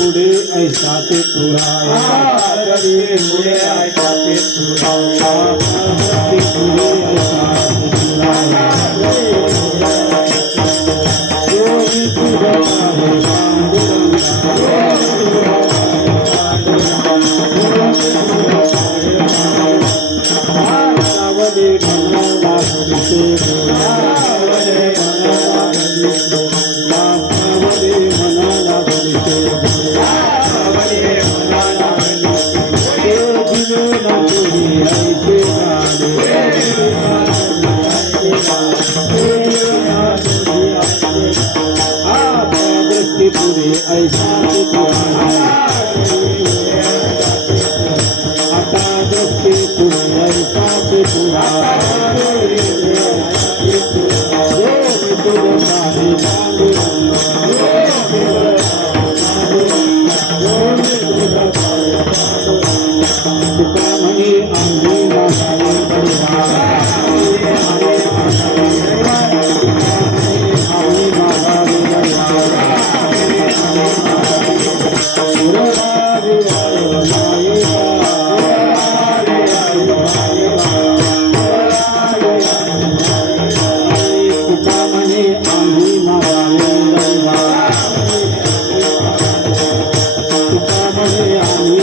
पुढे ऐसा ते पुढे ऐसा ते पुढे म्हणे आम्ही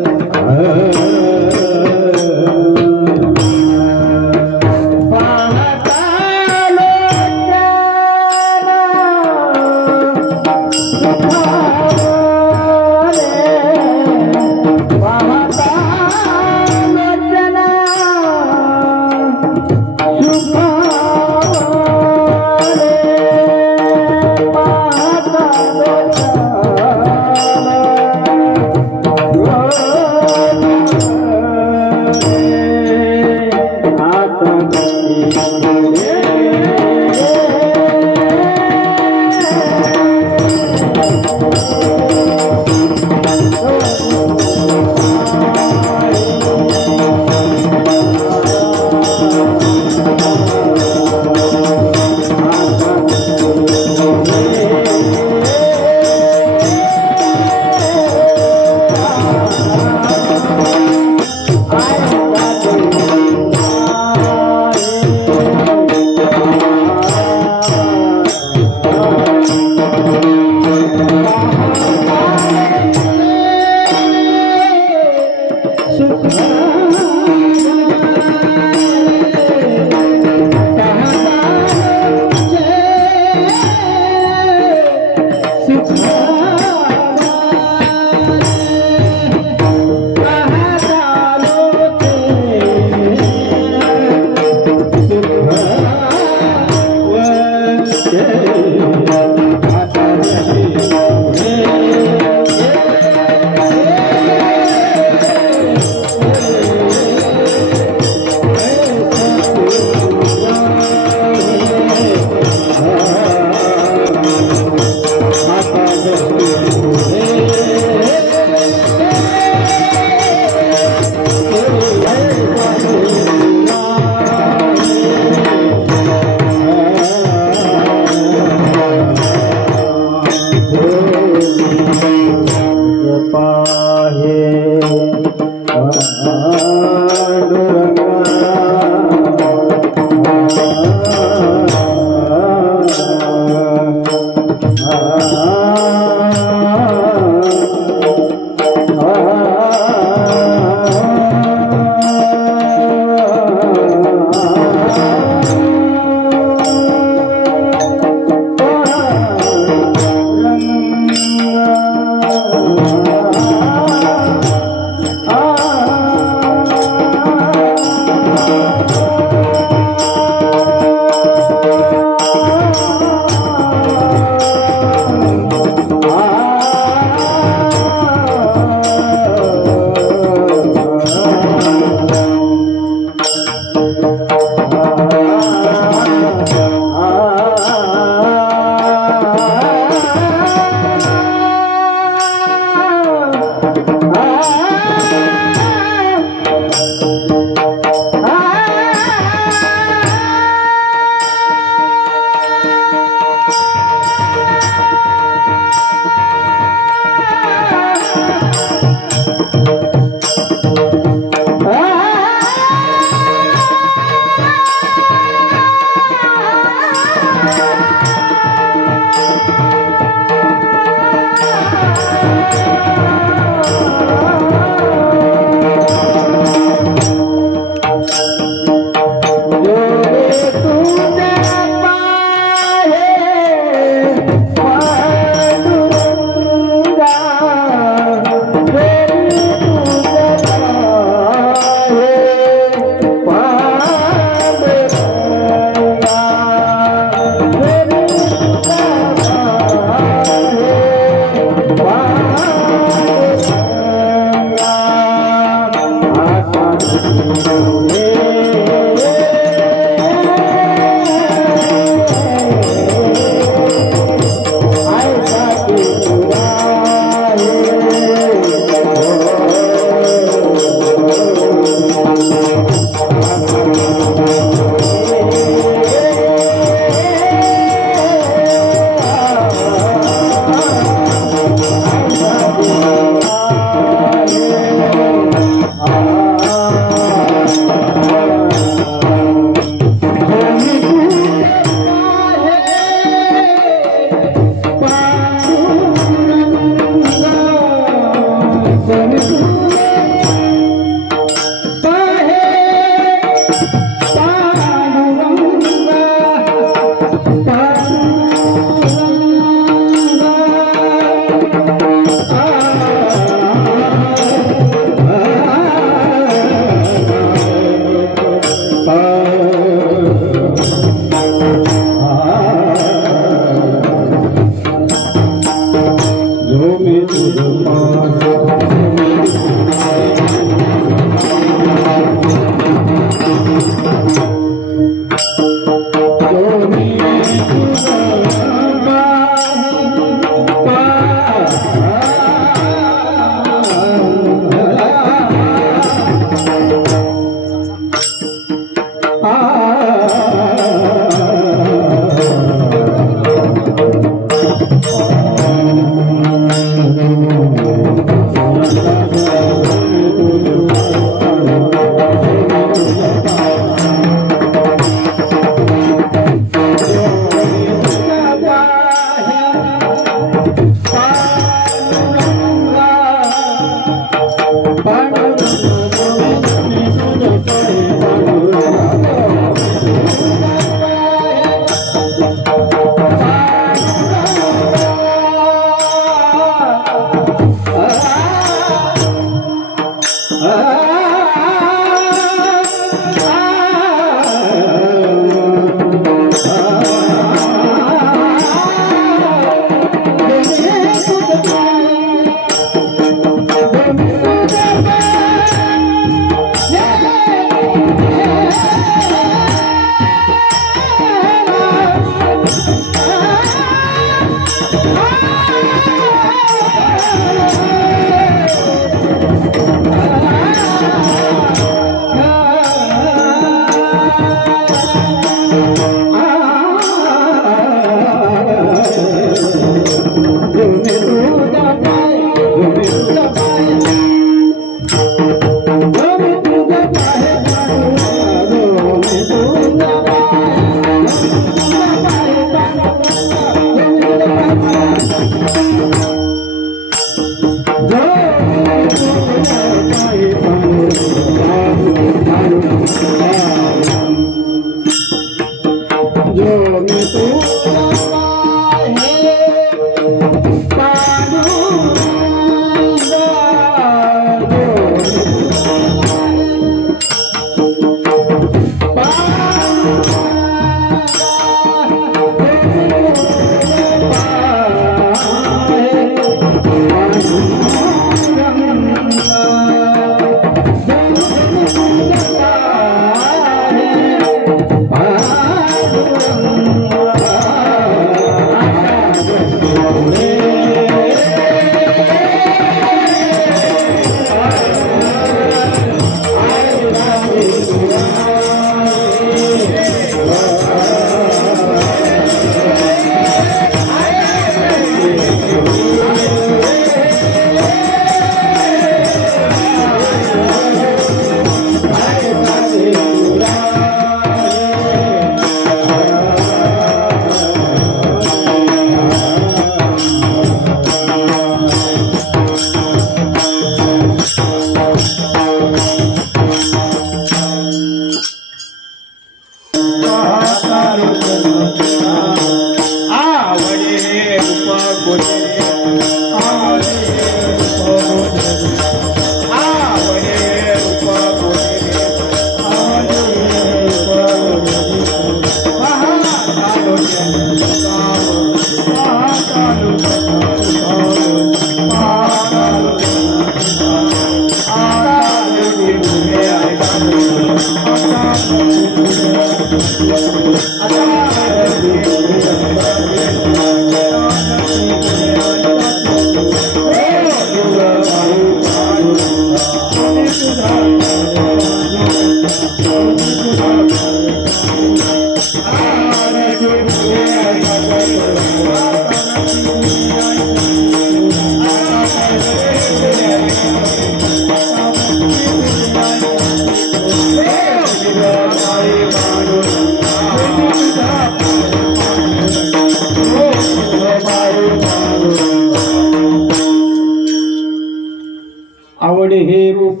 आवडे हे रूप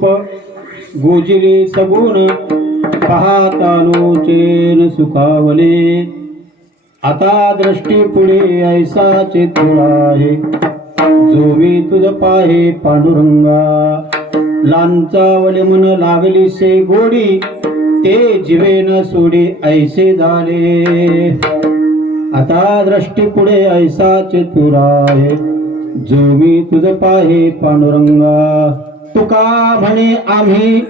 गोजिले सगुण पाहतानो चेन सुखावले आता दृष्टी पुढे ऐसा चित्तुरा आहे जो मी तुझ पाहे पांडुरंगा लांचावले मन लागली से गोडी ते जीवे न सोडी ऐसे झाले आता दृष्टी पुढे ऐसा चित्तुरा आहे जो मी तुझ पाहे पांडुरंगा तुका म्हणे आम्ही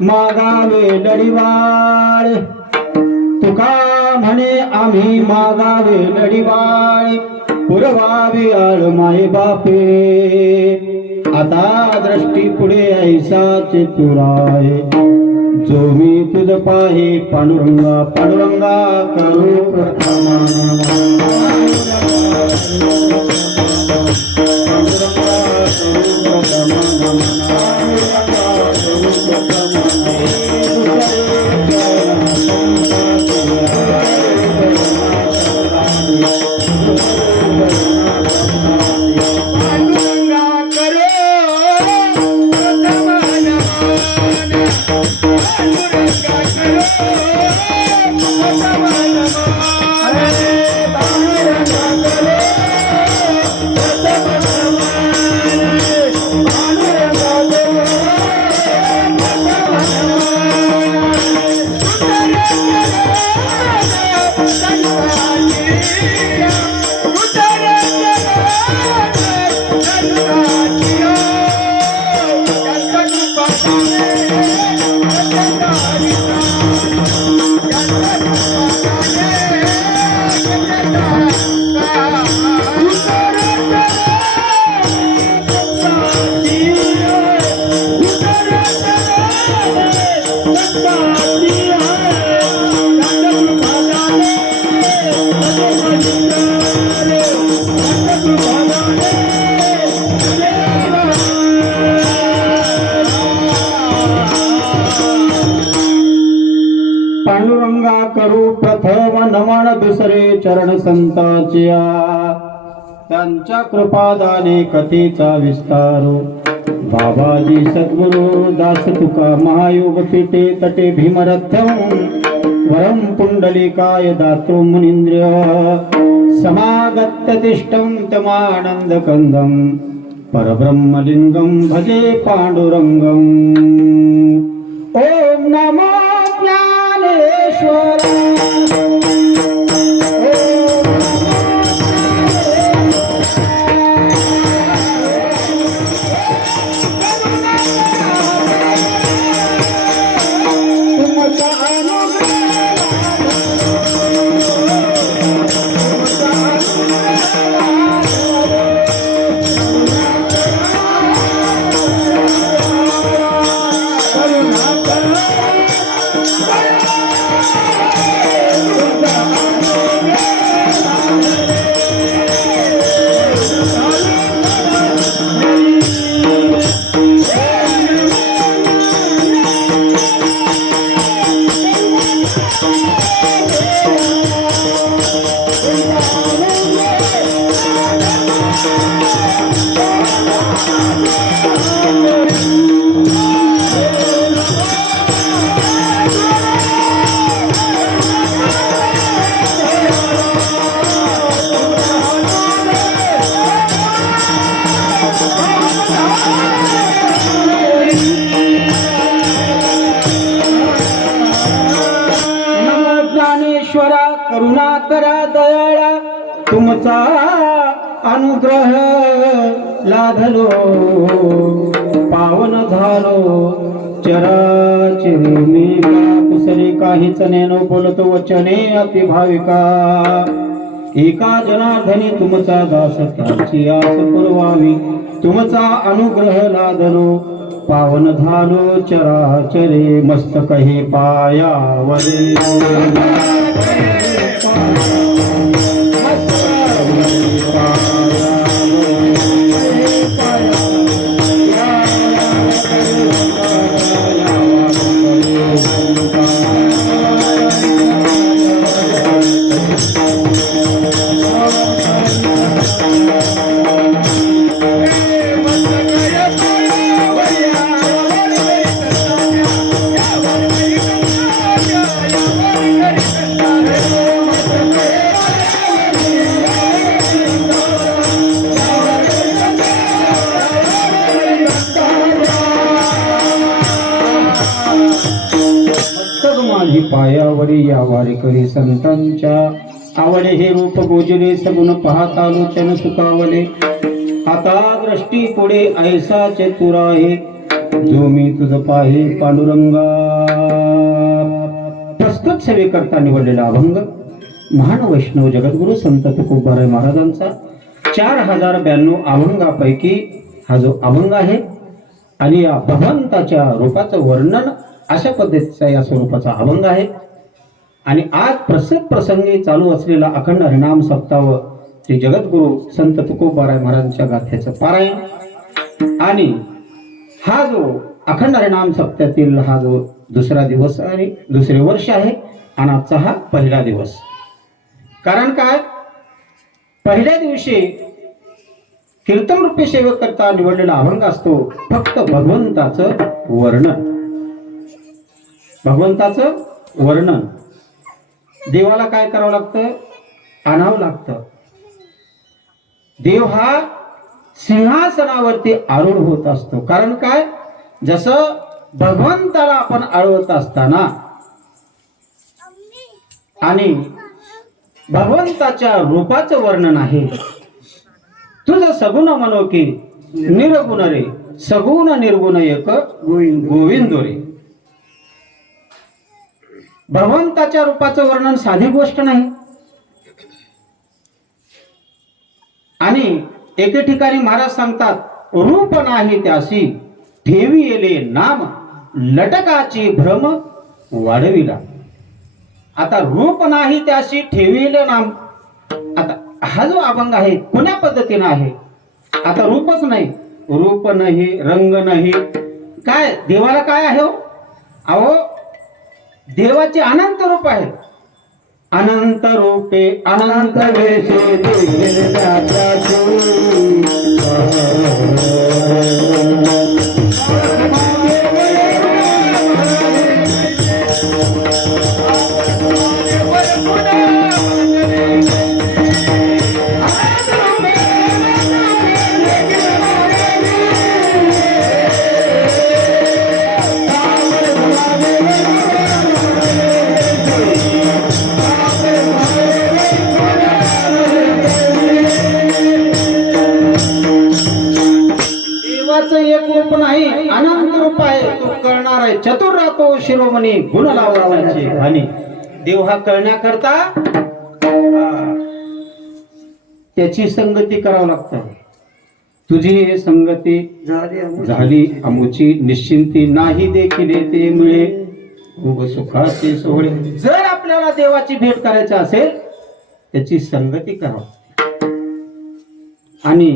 मागावे लढीवाळ तुका म्हणे आम्ही मागावे लढीवाळ पुरवावे आळ माय बापे आता दृष्टी पुढे ऐसा चित्तुराय जो मी तुझ पाहे पांडुरंगा पांडुरंगा करू प्रथमा पांडुरंगा करू प्रथम नमन दुसरे चरण संतांच्या त्यांच्या कृपादाने कथेचा विस्तारो बाबाजी सद्गुरु दास तुका महायोग पीठे तटे भीमरथम वरम पुंडलिकाय दातुं मुनींद्रिय समागत्य तिष्ठं तमानंद कंदम परब्रह्मलिंगम भजे पांडुरंगम ओम नमो ज्ञानेश्वर करुणा करा दयाळा तुमचा अनुग्रह लाधलो पावन झालो चराचरी मी कुसरी काहीच नेनो बोलतो वचने अति भाविका एका जनार्दनी तुमचा दास त्याची आस पुरवावी तुमचा अनुग्रह लाधलो पावन झालो चराचरे मस्तक हे पायावरे माझी पायावरी या वारीकरी संतांच्या आवडे हे रूप गोजरे सगुण पाहता लोचन सुखावले आता दृष्टी पुढे ऐसा चतुर आहे जो मी तुझ पाहे पांडुरंगा प्रस्तुत सेवे करता निवडलेला अभंग महान वैष्णव जगद्गुरु संत तुकोबाराय महाराजांचा 4092 अभंगापैकी हा जो अभंग आहे आणि या भगवंताच्या रूपाचं वर्णन अशा पद्धतीचा या स्वरूपाचा अभंग आहे आणि आज प्रसिद्ध प्रसंगी चालू असलेला अखंड हरिनाम सप्ताह श्री जगद्गुरु संत तुकोबाराय महाराजांच्या गाथेचं पारायण आणि हा जो अखंड हरिनाम सप्ताहातील हा जो दुसरा दिवस आणि दुसरे वर्ष आहे आणि आजचा हा पहिला दिवस कारण काय पहिल्या दिवशी कीर्तन रूपी सेवा करता निवडलेला अभंग असतो फक्त भगवंताचं वर्णन भगवंताचं वर्णन देवाला काय करावं लागतं आणावं लागतं देव हा सिंहासनावरती आरूढ होत असतो कारण काय जसं भगवंताला आपण आळवत असताना आणि भगवंताच्या रूपाचं वर्णन आहे तुझं सगुण म्हणो की निर्गुण रे सगुण निर्गुण एक गोविंद रे भगवंताच्या रूपाचं वर्णन साधी गोष्ट नाही आणि एके ठिकाणी महाराज सांगतात रूप नाही त्यासी ठेवी येले नाम लटकाची भ्रम वाढविला आता रूप नाही त्याशी ठेविले नाम आता हा जो अभंग आहे कोण्या पद्धतीने आहे आता रूपच नाही रूप नाही रंग नाही काय देवाला काय आहे हो अहो देवाचे अनंत रूप आहे अनंत रूपे अनंत वेशे हुशार चतुर राहतो शिरोमणी गुण लावण्याचे आणि देव हा कळण्याकरता त्याची संगती करावं लागतं. तुझी संगती झाली अमुची निश्चिंती नाही देखील ते मिळे उग सुखाचे सोहळे. जर आपल्याला देवाची भेट करायची असेल त्याची संगती करावी आणि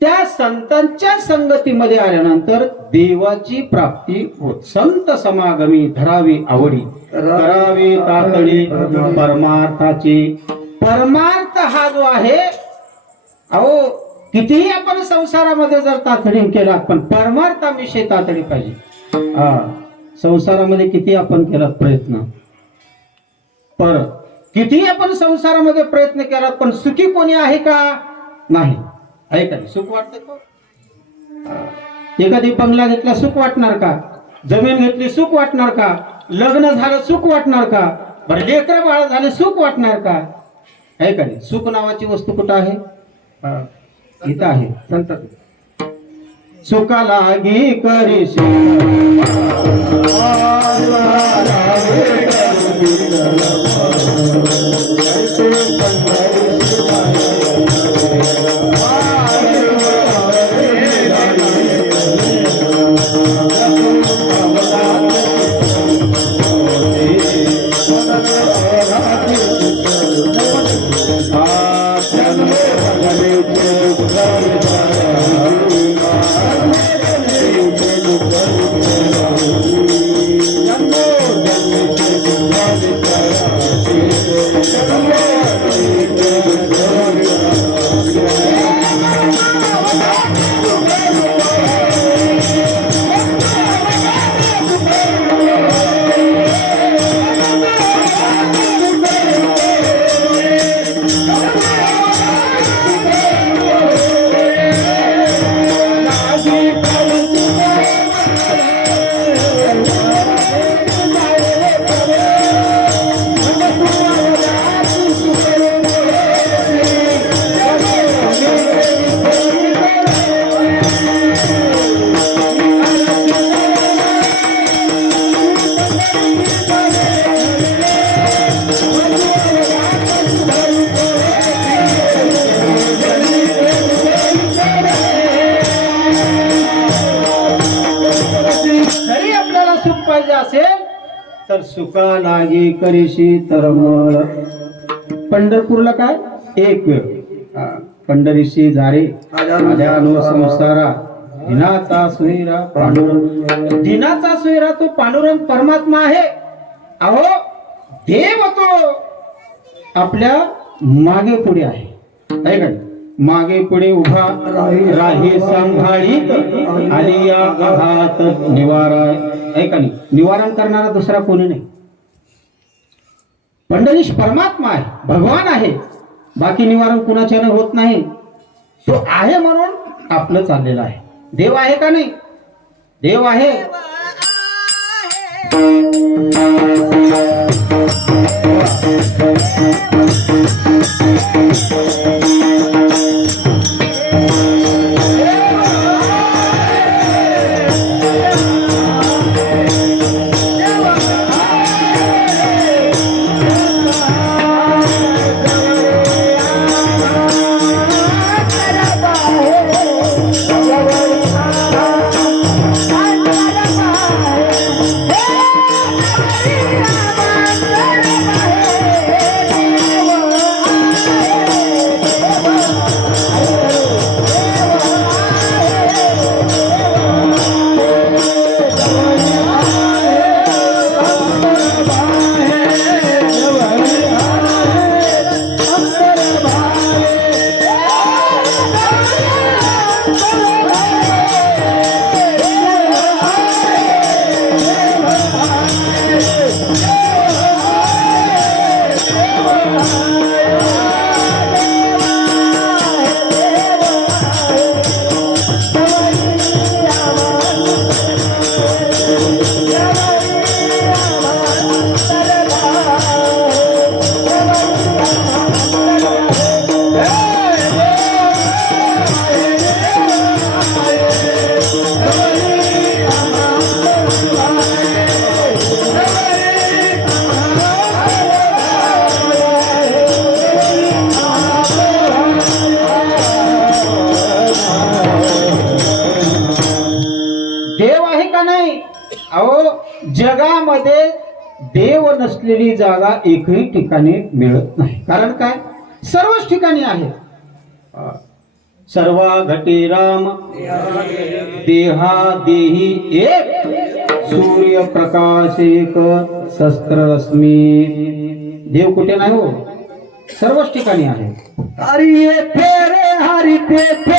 त्या संतांच्या संगतीमध्ये आल्यानंतर देवाची प्राप्ती होत. संत समागमी धरावी आवडी करावी तातडी परमार्थाची. परमार्थ हा जो आहे अहो कितीही आपण संसारामध्ये जर तातडी केला पण परमार्थाविषयी तातडी पाहिजे. संसारामध्ये किती आपण केला प्रयत्न पर किती आपण संसारामध्ये प्रयत्न केला पण सुखी कोणी आहे का नाही. आहे का सुख वाटतं का. एखादी बंगला घेतला सुख वाटणार का. जमीन घेतली सुख वाटणार का. लग्न झालं सुख वाटणार का. बरं लेकरं बाळ झाले सुख वाटणार का. आहे का नाही. सुख नावाची वस्तू कुठं आहे इथं आहे. संत सुखा लागी करीशी तर सुखा लागी करीशी तरमळ. पंढरपूरला काय एक पंढरीशी जारे नो संसारा दिनाचा सोयरा पांडुरंग. दिनाचा सोयरा तो पांडुरंग परमात्मा आहे. अहो देव तो आपल्या मागे पुढे आहे. आहे का मागे पुढे उभा राही सांभाळीत आली या हात निवारा. आहे का नाही. निवारण करणारा दुसरा कोणी नाही. पंढरीश परमात्मा आहे भगवान आहे. बाकी निवारण कुणाच्याने होत नाही. तो आहे म्हणून आपलं चाललेलं आहे. देव आहे का नाही. देव आहे. Hey! अहो जगामध्ये देव नसलेली जागा एकही ठिकाणी मिळत नाही. कारण काय, सर्वच ठिकाणी आहे. सर्वा घटी राम देहा देही एक, सूर्य प्रकाश एक, शस्त्र रश्मी. देव कुठे नाही हो, सर्वच ठिकाणी आहे. हरि तेरे हरि तेरे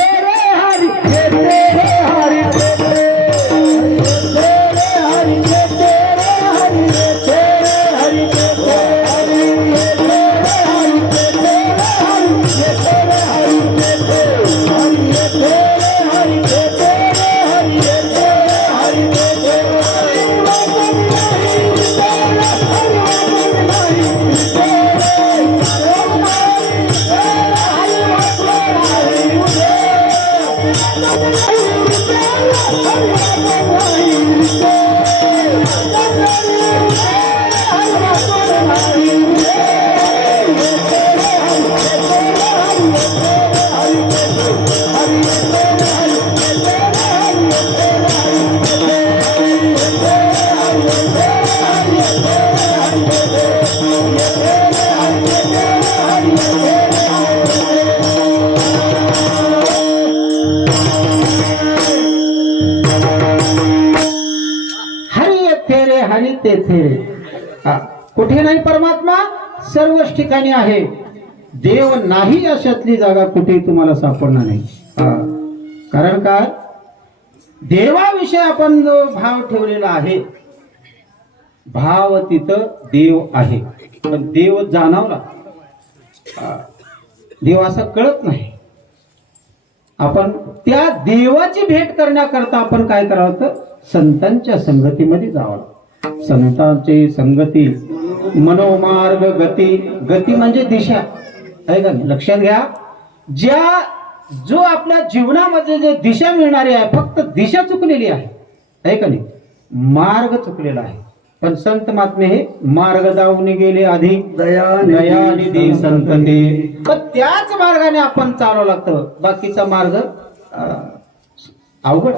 हरि तेरे हरि तेरे हरि तेरे हरि तेरे हरि हरी तेथे. कुठे नाही परमात्मा, सर्वच ठिकाणी आहे. देव नाही अशातली जागा कुठे तुम्हाला सापडणार नाही. कारण काय, देवाविषयी आपण जो भाव ठेवलेला आहे, भाव तिथं देव आहे. पण देव जाणवला, देव असा कळत नाही. आपण त्या देवाची भेट करण्याकरता आपण काय करावं, तर संतांच्या संगतीमध्ये जावं. संतांची संगती, मनोमार्ग गती. गती म्हणजे दिशा आहे का नाही, लक्षात घ्या. जो आपल्या जीवनामध्ये जे दिशा मिळणारी आहे, फक्त दिशा चुकलेली आहे का नाही, मार्ग चुकलेला आहे. पण संत महात्मे हे मार्ग दावून गेले आधी दयानिधी संत ते. पण त्याच मार्गाने आपण चालावं लागतं, बाकीचा मार्ग अवघड.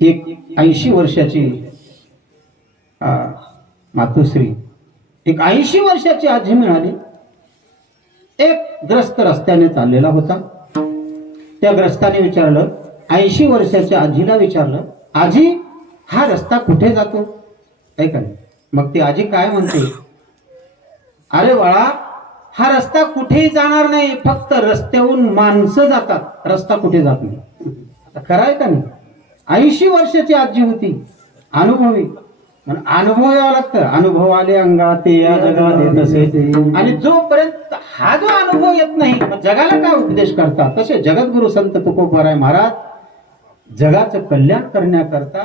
एक 80 वर्षाची मातोश्री, एक 80 वर्षाची आजी मिळाली. एक ग्रस्त रस्त्याने चाललेला होता. त्या ग्रस्ताने विचारलं, 80 वर्षाच्या आजीला विचारलं, आजी हा रस्ता कुठे जातो, ऐका नाही. मग ती आजी काय म्हणते, अरे बाळा, हा रस्ता कुठेही जाणार नाही, फक्त रस्त्याहून माणसं जातात, रस्ता कुठे जात नाही. खरं आहे का नाही. 80 वर्षाची आजी होती, अनुभवी. अनुभव यावं लागतं. अनुभव आले अंगात ते या जगात येत असे. आणि जोपर्यंत हा जो अनुभव येत नाही, जगाला काय उपदेश करतात. तसे जगद्गुरु संत तुकोबाराय महाराज जगाचं कल्याण करण्याकरता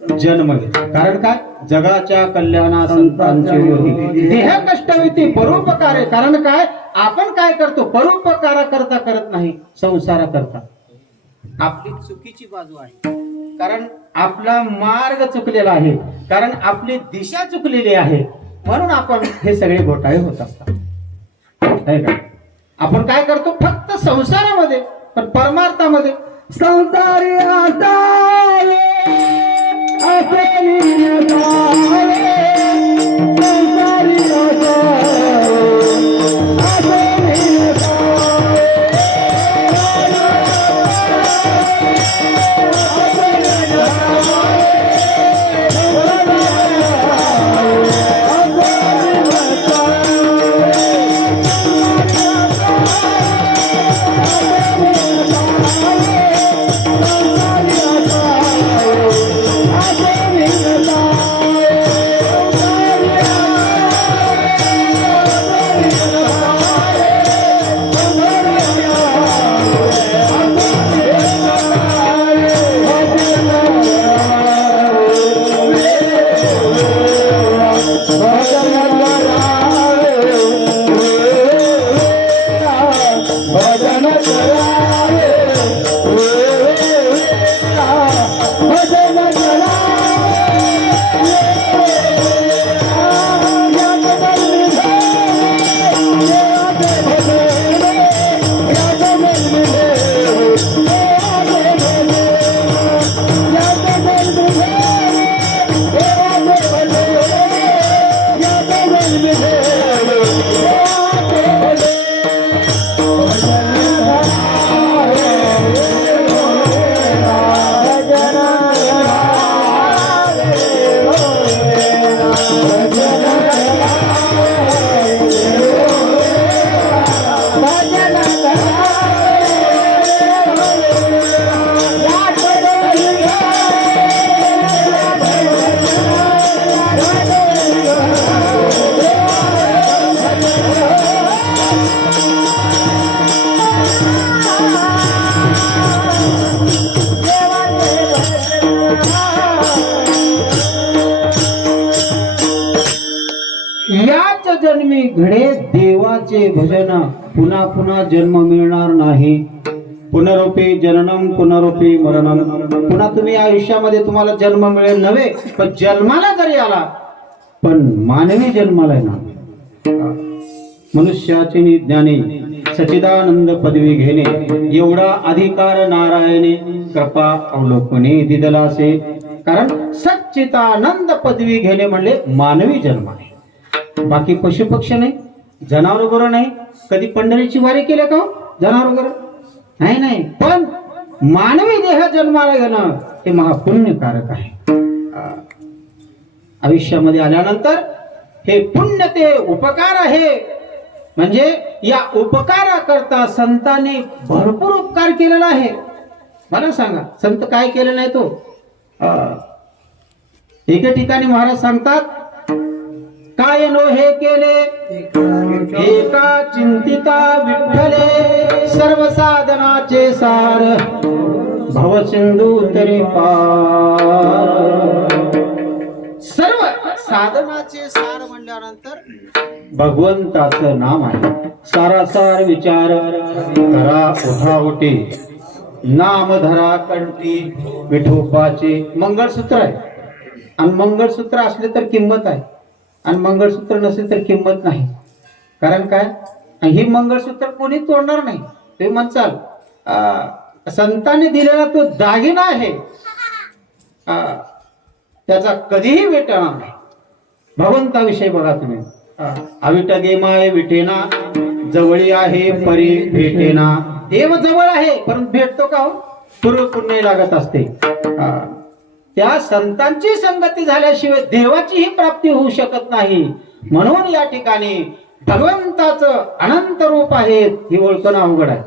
जन्म घेतला. कारण काय, जगाच्या कल्याणा संतांचे होती, देह कष्टविती परोपकारे. कारण काय, आपण काय करतो, परोपकारा करता करत नाही, संसारा करता. आपली चुकीची बाजू आहे, कारण आपला मार्ग चुकलेला आहे, कारण आपली दिशा चुकलेली आहे. म्हणून आपण हे सगळे घोटाळे होत असतात. आपण काय करतो, फक्त संसारामध्ये, पण परमार्थामध्ये संसारी असावे जन्मी घडे देवाचे भजन, पुन्हा पुन्हा जन्म मिळणार नाही. पुनरुपी जननम पुनरुपी मरणम. पुन्हा तुम्ही आयुष्यामध्ये तुम्हाला जन्म मिळेल नव्हे, पण जन्माला जरी आला पण मानवी जन्माला येणार. मनुष्याचे ज्ञाने सच्चिदानंद पदवी घेणे एवढा अधिकार नारायणे कृपा अवलोकने दिदलासे. कारण सच्चिदानंद पदवी घेणे म्हणजे मानवी जन्म आहे. बाकी पशु पक्षी नाही, जनावर वगैरे नाही. कधी पंढरीची वारी केल्या का जनावर वगैरे नाही नाही. पण मानवी देह जन्माला घेणं हे महापुण्यकारक आहे. आयुष्यामध्ये आल्यानंतर हे पुण्य ते उपकार आहे. म्हणजे या उपकाराकरता संतांनी भरपूर उपकार केलेला आहे. मला सांगा संत काय केलं नाही तो. एके ठिकाणी महाराज सांगतात, काय नो हे केले एका चिंतिता विठ्ठले, सर्व साधनाचे सार भवसिंधू तरी पार. सर्व साधनाचे सार म्हणल्यानंतर भगवंताचं नाम आहे. सारासार विचार करा ओठाओटी, नाम धरा कंठी विठोबाचे. मंगळसूत्र आहे आणि मंगळसूत्र असले तर किंमत आहे आणि मंगळसूत्र नसेल तर किंमत नाही. कारण काय, ही मंगळसूत्र कोणी तोडणार नाही. ते म्हणचाल संतांनी दिलेला तो दागिना आहे, त्याचा कधीही भेटणार नाही. भगवंताविषयी बघा तुम्ही, अविट गेमाय विटेना, जवळी आहे परी भेटेना. देव जवळ आहे परंतु भेटतो का हो, पूर्व पुण्य लागत असते. त्या संतांची संगती झाल्याशिवाय देवाचीही प्राप्ती होऊ शकत नाही. म्हणून या ठिकाणी भगवंताचं अनंत रूप आहे ही ओळखणं अवघड आहे.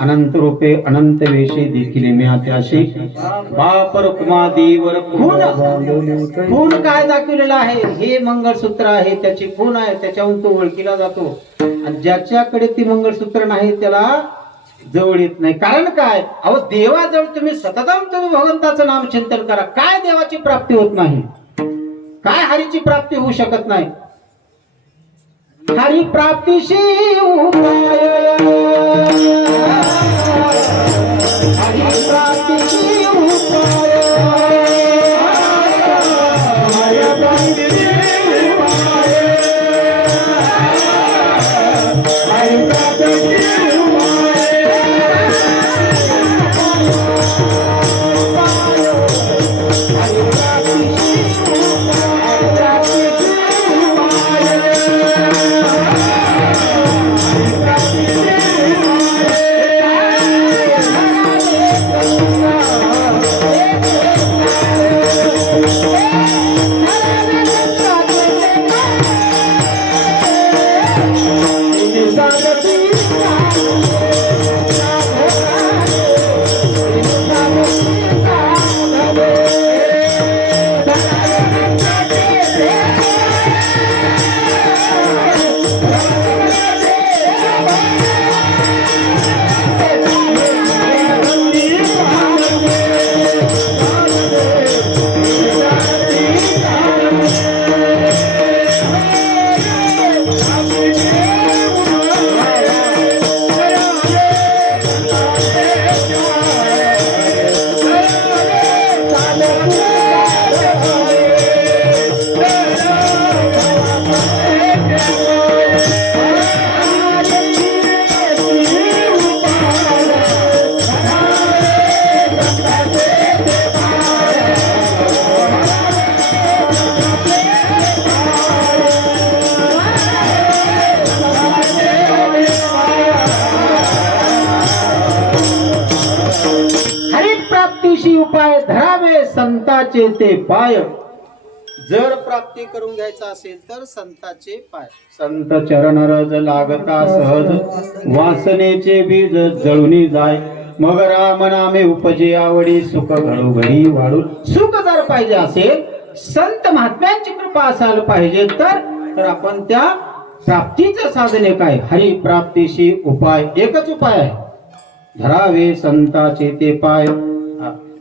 अनंत रूपे अनंत वेशे देखील म्यात्याशी, बाप रुक्मा देवर खून. खून काय दाखवलेला आहे, हे मंगळसूत्र आहे, त्याची खून आहे, त्याच्याहून तो ओळखीला जातो. आणि ज्याच्याकडे ती मंगळसूत्र नाही त्याला जवळ येत नाही. कारण काय, अहो देवाजवळ तुम्ही सततम तुम्ही भगवंताचं नाम चिंतन करा, काय देवाची प्राप्ती होत नाही, काय हरीची प्राप्ती होऊ शकत नाही. हरी प्राप्तीशी उपाय, हरी प्राप्तीशी उपाय, हरी प्राप्तीशी उपाय, हरी प्राप्तीशी उपाय धरावे संताचे ते पाय. जर प्राप्ती करून घ्यायचा असेल तर संताचे पाय. संत चरण रज लागता सहज, वासनेचे बीज जळूनी जाय. मग राम नामे उपजे आवडी, सुख घडोघडी वाढून. सुख जर पाहिजे असेल, संत महात्म्यांची कृपा असायला पाहिजे तर आपण त्या प्राप्तीचं साधने काय, हरी प्राप्तीशी उपाय. एकच उपाय आहे, धरावे संताचे ते पाय.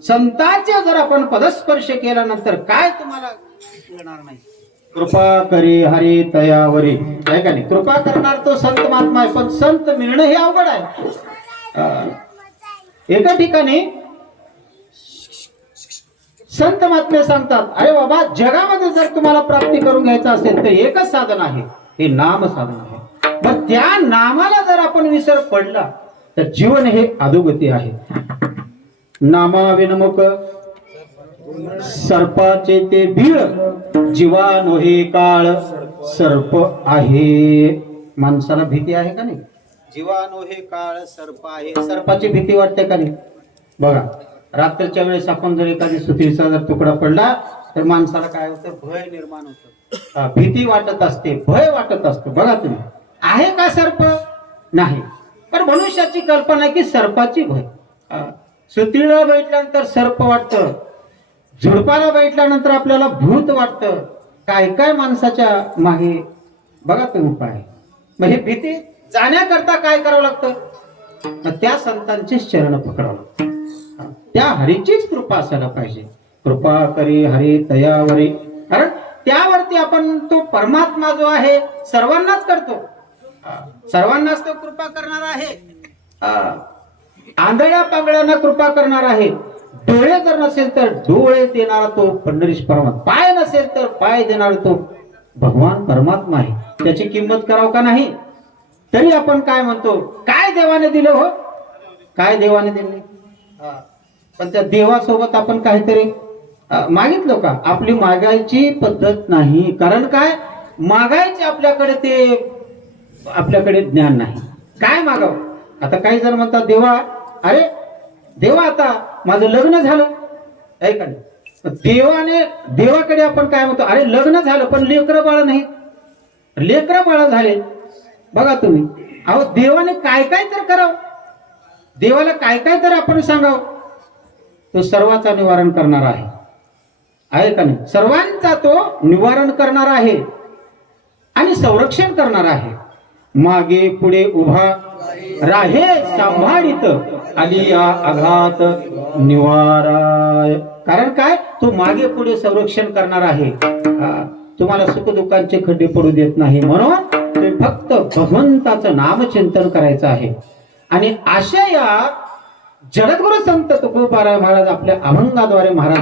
संतांचे जर आपण पदस्पर्श केल्यानंतर काय तुम्हाला मिळणार नाही. कृपा करी हरी तयावरी, आहे का नाही? कृपा करणार तो संत महात्मा आहे, पण संत मिळणं हे अवघड आहे. एका ठिकाणी संत महात्मे सांगतात, अरे बाबा, जगामध्ये जर तुम्हाला प्राप्ती करून घ्यायचं असेल तर एकच साधन आहे, हे नाम साधन आहे. मग त्या नामाला जर आपण विसर पडला तर जीवन हे अधोगती आहे. नामाविनमुख सर्पाचे ते बीळ, जीवानो हे काळ सर्प आहे. माणसाला भीती आहे का नाही? जीवानो हे काळ सर्प आहे. सर्पाची भीती वाटते का नाही? बघा, रात्रीच्या वेळेस आपण जर एखादी सुतीचा जर तुकडा पडला तर माणसाला काय होतं? भय निर्माण होतं, भीती वाटत असते, भय वाटत असतो. बघा तुम्ही, आहे का सर्प? नाही. पण मनुष्याची कल्पना आहे की सर्पाची भय. सुतीला बैठल्यानंतर सर्प वाटतं, झुडपाला बैठल्यानंतर आपल्याला भूत वाटतं. काय काय माणसाच्या मागे बघा तुम्ही उपाय. मग हे भीती जाण्याकरता काय करावं लागतं? मग त्या संतांचे चरण पकडावं लागतं. त्या हरीचीच कृपा असायला पाहिजे. कृपा करी हरी तयावरी, कारण त्यावरती आपण तो परमात्मा जो आहे सर्वांनाच करतो, सर्वांनाच तो कृपा करणार आहे. आंधळ्या पांगळ्यांना कृपा करणार आहे. डोळे जर नसेल तर डोळे देणारा तो पंढरीश परमात्मा, पाय नसेल तर पाय देणारा तो भगवान परमात्मा आहे. त्याची किंमत करावं का नाही? तरी आपण काय म्हणतो, काय देवाने दिलं हो, काय देवाने दिले. पण त्या देवासोबत आपण काहीतरी मागितलं का? आपली मागायची पद्धत नाही. कारण काय, मागायचे आपल्याकडे ते आपल्याकडे ज्ञान नाही. काय मागावं? आता काही जण म्हणतात, देवा, अरे देवा, आता माझं लग्न झालं, आहे का नाही? देवाकडे आपण काय म्हणतो, अरे लग्न झालं पण लेकरं बाळ नाही, लेकरं बाळ झाले. बघा तुम्ही, अहो देवाने काय काय तर करावं, देवाला काय काय तर आपण सांगावं. तो सर्वांचा निवारण करणार आहे का नाही? सर्वांचा तो निवारण करणार आहे आणि संरक्षण करणार आहे. मागे पुढे उभा राहे सांभाळीत, आलिया आघात निवाराय. कारण काय, तो मागे पुढे संरक्षण करणार आहे. तुम्हाला सुखदुःखांचे खड्डे पडू देत नाही. म्हणून तुम्ही फक्त भगवंताचं नामचिंतन करायचं आहे. आणि अशा या जगद्गुरु संत तुकोबाराय महाराज आपल्या अभंगाद्वारे महाराज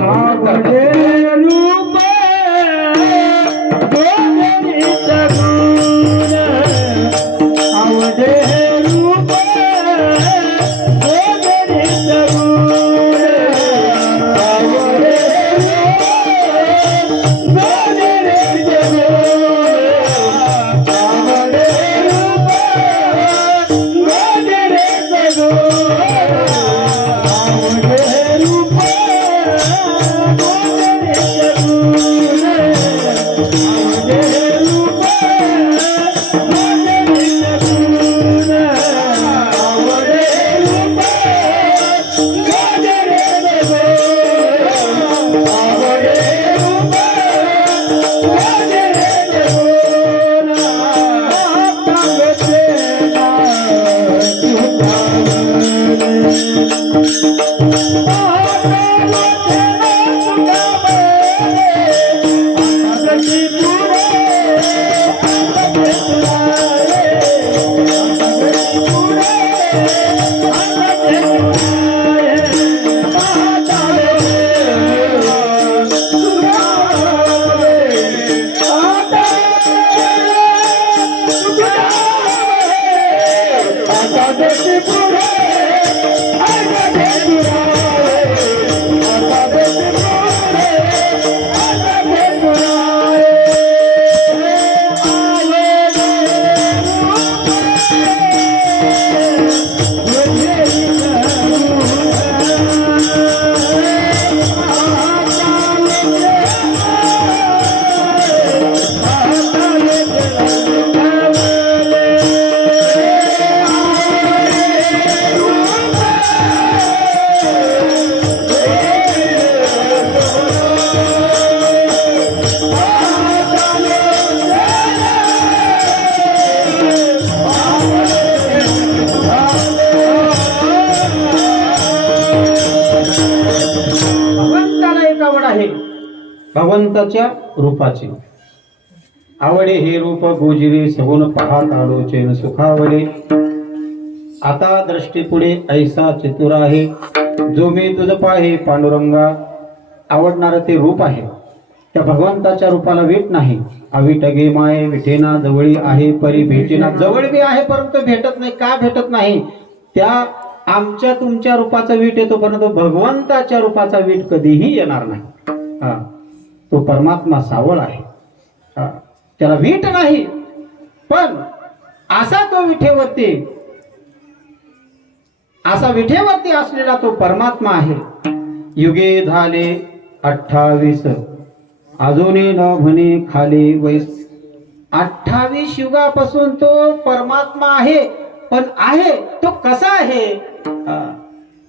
भगवंताच्या रूपाची. आवडे हे रूप गोजिरे सगुण पाहत आलो चैन सुखावडे. आता दृष्टी पुढे ऐसा चतुर आहे जो मी तुझ पाहे पांडुरंगा. आवडणार ते रूप आहे, त्या भगवंताच्या रूपाला वीट नाही. अवीट गे माये विठेना जवळी आहे परी भेटेना. जवळ बी आहे परंतु भेटत नाही. का भेटत नाही? त्या आमच्या तुमच्या रूपाचा वीट येतो परंतु भगवंताच्या रूपाचा वीट कधीही येणार नाही. हा, तो परमात्मा सावळ आहे. हा, त्याला वीट नाही. पण असा तो विठेवरती असलेला तो परमात्मा आहे. युगे झाले 28 अजूनही न म्हणे खाली वैस. 28 युगापासून तो परमात्मा आहे. पण आहे तो कसा आहे?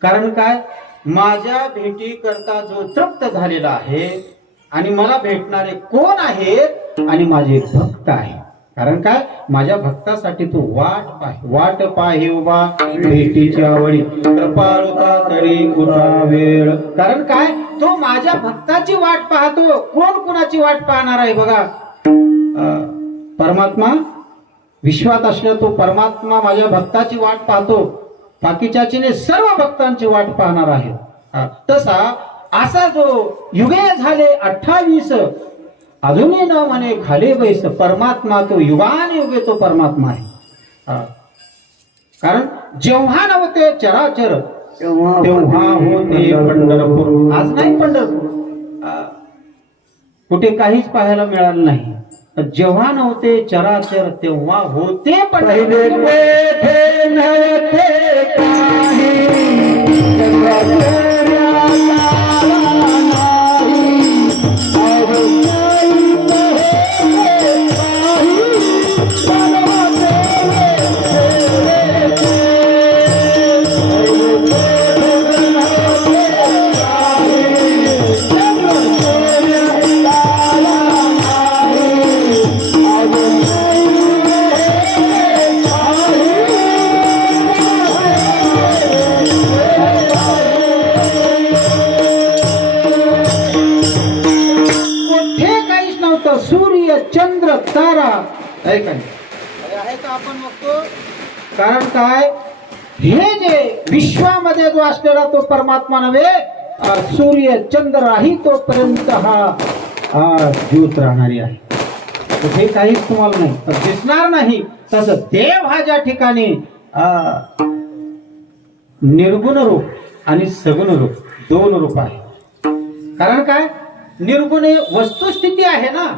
कारण काय? माझ्या भेटी करता जो तृप्त झालेला आहे आणि मला भेटणारे कोण आहेत? आणि माझे भक्त आहे. कारण काय? माझ्या भक्तासाठी तो वाट पाहे उभा भेटीची आवडी कृपाळुता तरी उठा वेळ. कारण काय? तो माझ्या भक्ताची वाट पाहतो. कोण कुणाची वाट पाहणार आहे? बघा, परमात्मा विश्वात असला तो परमात्मा माझ्या भक्ताची वाट पाहतो. बाकीच्याची सर्व भक्तांची वाट पाहणार आहे. तसा असा जो युगे झाले 28 अजूनही न म्हणे खाली बैस परमात्मा तो युगान युगे तो परमात्मा आहे. कारण जेव्हा नव्हते चराचर तेव्हा होते पंढरपूर. आज नाही पंढरपूर, कुठे काहीच पाहायला मिळालं नाही. जेव्हा नव्हते चराचर तेव्हा होते पंढरपूर. सूर्य चंद्र तारा आहे का आहे का आपण बघतो. कारण काय? हे जे विश्वामध्ये जो असलेला तो परमात्मा नव्हे, सूर्य चंद्रही तोपर्यंत हा ज्योत राहणारी आहे. हे काहीच तुम्हाला नाही दिसणार नाही. तसं देव हा ज्या ठिकाणी निर्गुण रूप आणि सगुण रूप दोन रूप आहे. कारण काय? निर्गुण वस्तुस्थिती आहे ना.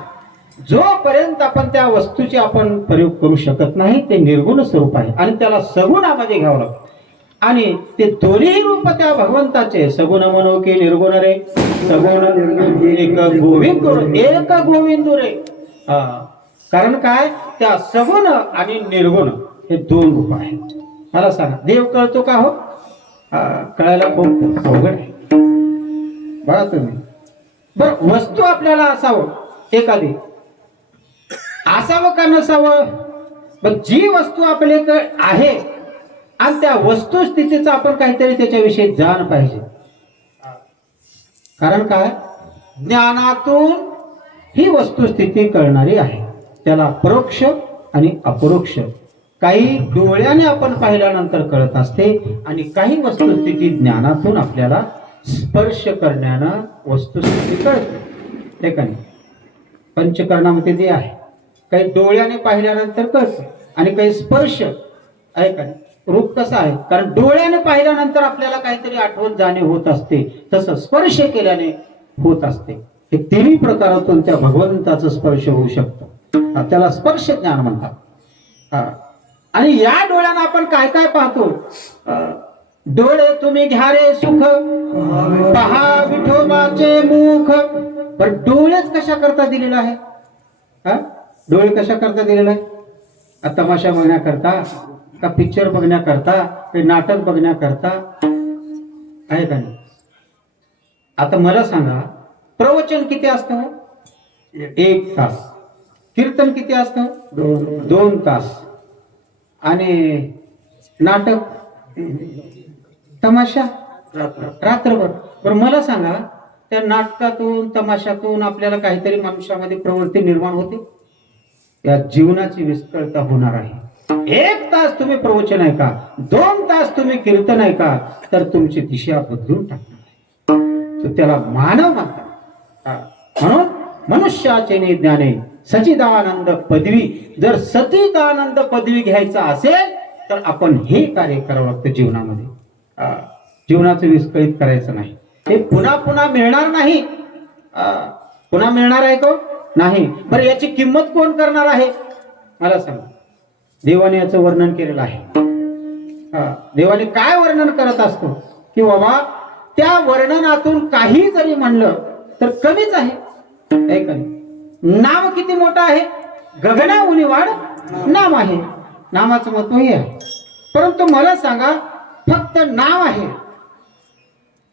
जोपर्यंत आपण त्या वस्तूचे आपण प्रयोग करू शकत नाही ते निर्गुण स्वरूप आहे आणि त्याला सगुणामध्ये घ्यावं लागतं. आणि ते दोन्ही रूप त्या भगवंताचे सगुण म्हणो की निर्गुण रे. सगुण एक गोविंद रे. कारण काय? त्या सगुण आणि निर्गुण हे दोन रूप आहेत. मला सांगा, देव कळतो का? हो, कळायला खूप अवघड आहे. बघा तुम्ही, बरं वस्तू आपल्याला असावं एखादी, असावं का नसावं? पण जी वस्तू आपल्याकडे आहे आणि त्या वस्तुस्थितीचं आपण काहीतरी त्याच्याविषयी जाण पाहिजे. कारण काय? ज्ञानातून ही वस्तुस्थिती कळणारी आहे. त्याला परोक्ष आणि अपरोक्ष. काही डोळ्याने आपण पाहिल्यानंतर कळत असते आणि काही वस्तुस्थिती ज्ञानातून आपल्याला स्पर्श करण्यानं वस्तुस्थिती कळते. हे का नाही? पंचकर्णामध्ये ते आहे. काही डोळ्याने पाहिल्यानंतर कळतं आणि काही स्पर्श आहे का. रूप कसं आहे? कारण डोळ्याने पाहिल्यानंतर आपल्याला काहीतरी आठवण जाणीव होत असते, तसं स्पर्श केल्याने होत असते. हे तिन्ही प्रकारातून त्या भगवंताचा स्पर्श होऊ शकतो. त्याला स्पर्श ज्ञान म्हणतात. आणि या डोळ्यानं आपण काय काय पाहतो? डोळे तुम्ही घ्या रे सुख पहा विठोबाचे मुख. पण डोळेच कशा करता दिलेला आहे? डोळे कशा करता दिलेला आहे? तमाशा बघण्याकरता का पिक्चर बघण्याकरता काही नाटक बघण्याकरता आहे का नाही? आता मला सांगा, प्रवचन किती असतं? 1 तास. कीर्तन किती असतं? 2 तास. आणि नाटक तमाशा रात्रभर. बरं मला सांगा, त्या नाटकातून तमाशातून आपल्याला काहीतरी मनुष्यामध्ये प्रवृत्ती निर्माण होते? या जीवनाची विस्कळता होणार आहे. 1 तास तुम्ही प्रवचन ऐका, 2 तास तुम्ही कीर्तन ऐका, तर तुमची दिशा बदलून टाकणार आहे. तर त्याला मानव म्हणतात. म्हणून मनुष्याचे ज्ञाने सचिदानंद पदवी. जर सचिदानंद पदवी घ्यायचा असेल तर आपण हे कार्य करावं लागतं जीवनामध्ये. जीवनाचं विस्कळीत करायचं नाही. ते पुन्हा पुन्हा मिळणार नाही. पुन्हा मिळणार आहे का? नाही. बरं, याची किंमत कोण करणार आहे मला सांगा. देवाने याचं वर्णन केलेलं आहे. देवाने काय वर्णन करत असतो की बाबा त्या वर्णनातून काही जरी म्हणलं तर कमीच आहे. नाम किती मोठं आहे, गगना उनिवाड नाम आहे. नामाचं महत्व हे आहे. परंतु मला सांगा, फक्त नाव आहे.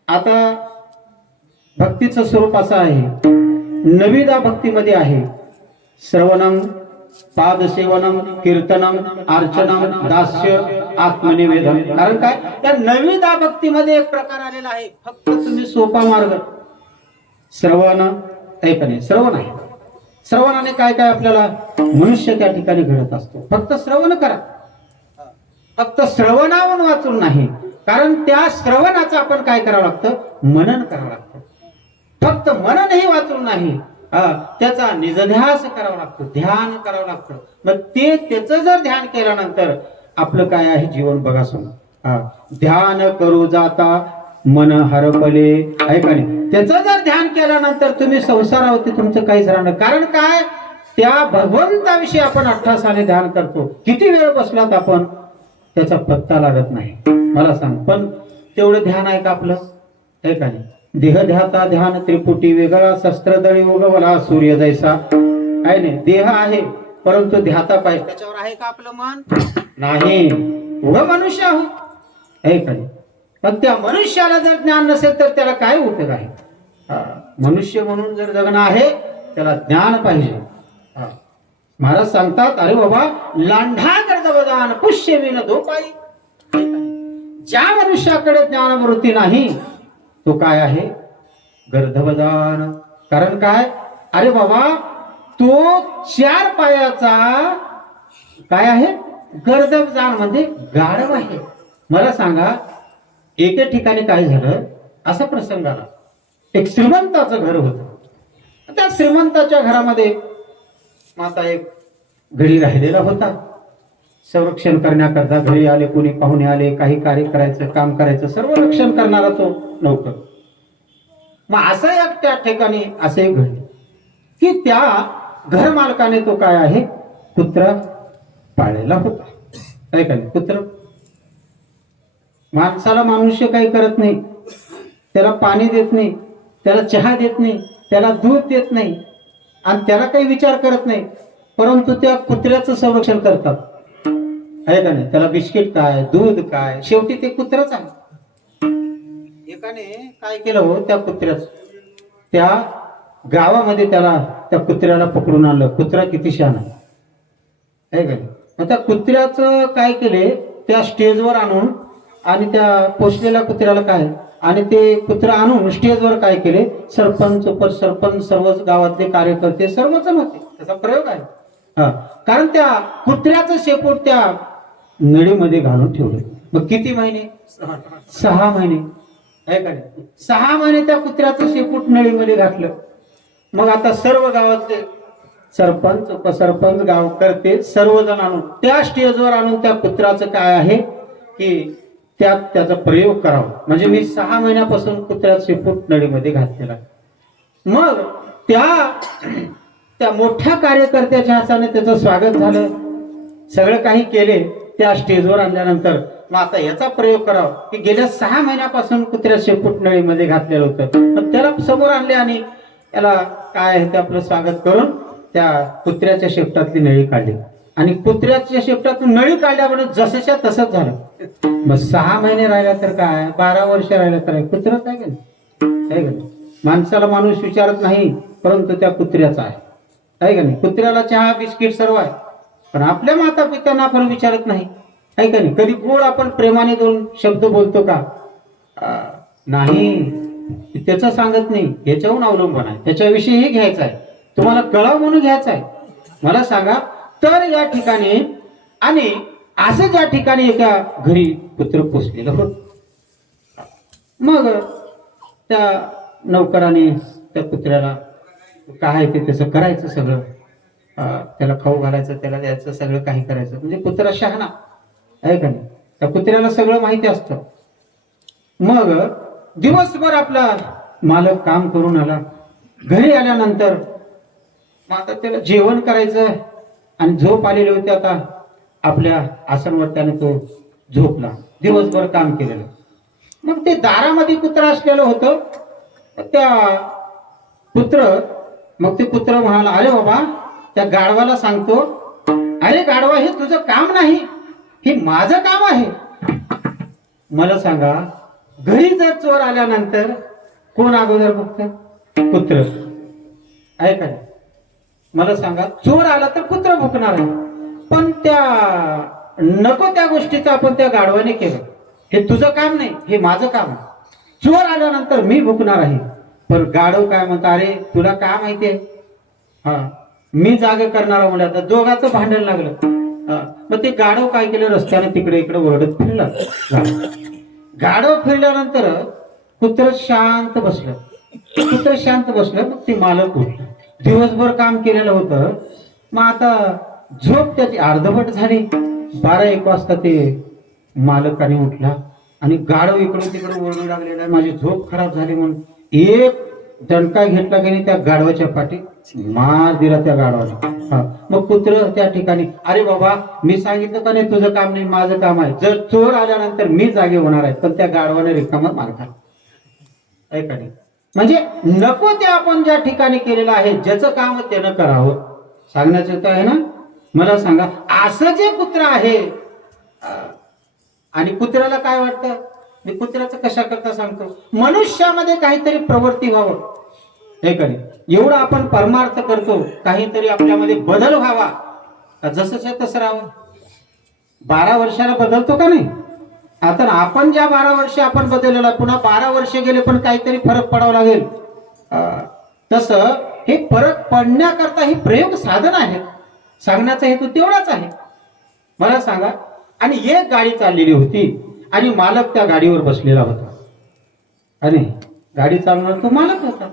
आता भक्तीचं स्वरूप असं आहे, नविदा भक्तीमध्ये आहे श्रवणम, पादसेवनम, कीर्तनम, अर्चनम, दास्य, आत्मनिवेदन. कारण काय, त्या नविदा भक्तीमध्ये एक प्रकार आलेला आहे. फक्त तुम्ही सोपा मार्ग श्रवण ऐकणे, श्रवण आहे. श्रवणाने काय काय आपल्याला मनुष्य त्या ठिकाणी घडत असतो. फक्त श्रवण करा, फक्त श्रवणावरून वाचून नाही. कारण त्या श्रवणाचं आपण काय करावं लागतं, मनन करावं लागतं. फक्त मननही वाचून नाही, त्याचा निजध्यास करावा लागतो, ध्यान करावं लागतं. मग ते त्याचं जर ध्यान केल्यानंतर आपलं काय आहे जीवन बघा समोर. ध्यान करू जाता मन हरपले, ऐका नाही. त्याचं जर ध्यान केल्यानंतर तुम्ही संसारावरती तुमचं काहीच राहणार. कारण काय, त्या भगवंताविषयी आपण 18 साली ध्यान करतो. किती वेळ बसलात आपण त्याचा पत्ता लागत नाही. मला सांग, पण तेवढं ध्यान आहे का आपलं? ऐका नाही. देह ध्याता ध्यान त्रिपुटी वेगळा, शस्त्रदळी उगवला सूर्य जैसा. आहे नाही, देह आहे परंतु ध्याता पाहिजे. त्याच्यावर आहे का आपलं मन? नाही. उभं मनुष्य आहोत. ऐका नाही. पण त्या मनुष्याला जर ज्ञान नसेल तर त्याला काय उपयोग आहे? मनुष्य म्हणून जर जगणं आहे त्याला ज्ञान पाहिजे. महाराज सांगतात, अरे बाबा, लांढा गर्दवदान पुष्यविन धोपाई. ज्या मनुष्याकडे ज्ञानवृत्ती नाही तो काय आहे, गर्दवदान. कारण काय, अरे बाबा, तो 4 पायाचा काय आहे, गर्दवदान म्हणजे गाढव आहे. मला सांगा, एके ठिकाणी काय झालं, असा प्रसंग आला. एक श्रीमंताचं घर होतं. त्या श्रीमंताच्या घरामध्ये माता एक घरी राहिलेला होता. संरक्षण करण्याकरता घरी आले, कोणी पाहुणे आले, काही कार्य करायचं, काम करायचं, सर्व रक्षण करणारा तो नौकर. मग असं एक त्या ठिकाणी असे एक घडले की त्या घर मालकाने तो काय आहे, कुत्रा पाळलेला होता. काय काय, कुत्र. माणसाला मनुष्य काही करत नाही, त्याला पाणी देत नाही, त्याला चहा देत नाही, त्याला दूध देत नाही आणि त्याला काही विचार करत नाही. परंतु त्या कुत्र्याचं संरक्षण करतात. आहे का नाही? त्याला बिस्किट काय, दूध काय, शेवटी ते कुत्रच आहे. एकाने काय केलं हो, त्या कुत्र्याच त्या गावामध्ये त्याला त्या कुत्र्याला पकडून आणलं. कुत्रा किती शहाणा आहे का नाही? मग त्या कुत्र्याचं काय केले, त्या स्टेजवर आणून आणि त्या पोसलेल्या कुत्र्याला काय, आणि ते कुत्रा आणून स्टेजवर काय केले, सरपंच, उपसरपंच, सर्वच गावातले कार्यकर्ते सर्वजण होते. त्याचा प्रयोग आहे. कारण त्या कुत्र्याचं शेपूट त्या नळीमध्ये घालून ठेवले. मग किती महिने? 6 महिने. आहे का नाही? 6 महिने त्या कुत्र्याचं शेपूट नळीमध्ये घातलं. मग आता सर्व गावातले सरपंच, उपसरपंच, गावकर्ते सर्वजण आणून त्या स्टेजवर आणून त्या कुत्र्याचं काय आहे की त्यात त्याचा प्रयोग करावा. म्हणजे मी 6 महिन्यापासून कुत्र्याचं शेपूट नळीमध्ये घातलेला. मग त्या मोठ्या कार्यकर्त्याच्या हाताने त्याचं स्वागत झालं, सगळं काही केले. त्या स्टेजवर आणल्यानंतर मग आता याचा प्रयोग करावा की गेल्या 6 महिन्यापासून कुत्र्या शेपूट नळीमध्ये घातलेलं होतं. मग त्याला समोर आणले आणि त्याला काय आहे ते आपलं स्वागत करून त्या कुत्र्याच्या शेपटातली नळी काढली. आणि कुत्र्याच्या शेपटातून नळी काढल्यामुळे जसंच्या तसंच झालं. मग 6 महिने राहिला तर काय, 12 वर्ष राहिला तर कुत्र काय का. माणसाला माणूस विचारत नाही, परंतु त्या कुत्र्याचा आहे का नाही. कुत्र्याला चहा बिस्किट सर्व आहे, पण आपल्या माता पित्यांना आपण विचारत नाही. आहे का नाही. कधी गोड आपण प्रेमाने 2 शब्द बोलतो का? नाही. त्याचं सांगत नाही, याच्याहून अवलंबून आहे. त्याच्याविषयी घ्यायचं आहे, तुम्हाला कळावं म्हणून घ्यायचं आहे. मला सांगा, तर या ठिकाणी आणि असं ज्या ठिकाणी एका घरी पुत्र पोचलेलं होत. मग त्या नौकराने त्या कुत्र्याला काय ते त्याचं करायचं सगळं, त्याला खाऊ घालायचं, त्याला द्यायचं, सगळं काही करायचं. म्हणजे कुत्रा शहाणा आहे का नाही, त्या कुत्र्याला सगळं माहिती असतं. मग दिवसभर आपला मालक काम करून आला, घरी आल्यानंतर मग आता त्याला जेवण करायचं आणि झोप आलेली होती. आता आपल्या आसनवर त्याने तो झोपला, दिवसभर काम केलेलं. मग ते दारामध्ये कुत्रा असलेलं होतं. मग ते कुत्र म्हणाला, अरे बाबा, त्या गाढवाला सांगतो, अरे गाढवा, हे तुझं काम नाही, हे माझं काम आहे. मला सांगा, घरी जर चोर आल्यानंतर कोण अगोदर बघतं? कुत्र आहे का? मला सांगा, चोर आला तर कुत्र भुकणार आहे. पण नको त्या गोष्टीचं आपण त्या गाढवाने केलं. हे तुझं काम नाही, हे माझं काम आहे. चोर आल्यानंतर मी भुकणार आहे. पण गाढव काय म्हणता, अरे तुला काय माहितीये, मी जागे करणारा म्हणजे. आता दोघांचं भांडण लागलं. मग ते गाढव काय केलं, रस्त्याने तिकडे इकडे ओरडत फिरलं. गाढव फिरल्यानंतर कुत्र शांत बसलं. मग ते मालक उठलं, दिवसभर काम केलेलं होतं. मग आता झोप त्याची अर्धवट झाली. 12-1 वाजता ते मालकाने उठला आणि गाढव इकडून तिकडे ओरडू लागलेला, माझी झोप खराब झाली म्हणून एक दणका घेतला की नाही, त्या गाढवाच्या पाठी मार दिला त्या गाढवाला. मग कुत्र त्या ठिकाणी, अरे बाबा, मी सांगितलं का नाही तुझं काम नाही, माझं काम आहे. जर चोर आल्यानंतर मी जागे होणार आहे. पण त्या गाढवाने रिकामा मार खाल्ला. ऐका नाही, म्हणजे नको ते आपण ज्या ठिकाणी केलेलं आहे, ज्याचं काम त्यानं करावं, सांगण्याचं आहे ना. मला सांगा, असं जे कुत्र आहे, आणि कुत्र्याला काय वाटतं, मी कुत्र्याचं कशा करता सांगतो, मनुष्यामध्ये काहीतरी प्रवृत्ती व्हावं. हे कधी एवढं आपण परमार्थ करतो, काहीतरी आपल्यामध्ये बदल व्हावा, जसं तसं राहावं. 12 वर्षाला बदलतो का नाही? आता आपण ज्या 12 वर्ष आपण बदललेला, पुन्हा 12 वर्ष गेले पण काहीतरी फरक पडावा लागेल. तसं हे फरक पडण्याकरता ही प्रयोग साधन आहे. सांगण्याचा हेतू तेवढाच आहे. मला सांगा, आणि एक गाडी चाललेली होती आणि मालक त्या गाडीवर बसलेला होता. आणि गाडी चालवणारा तो मालक होता.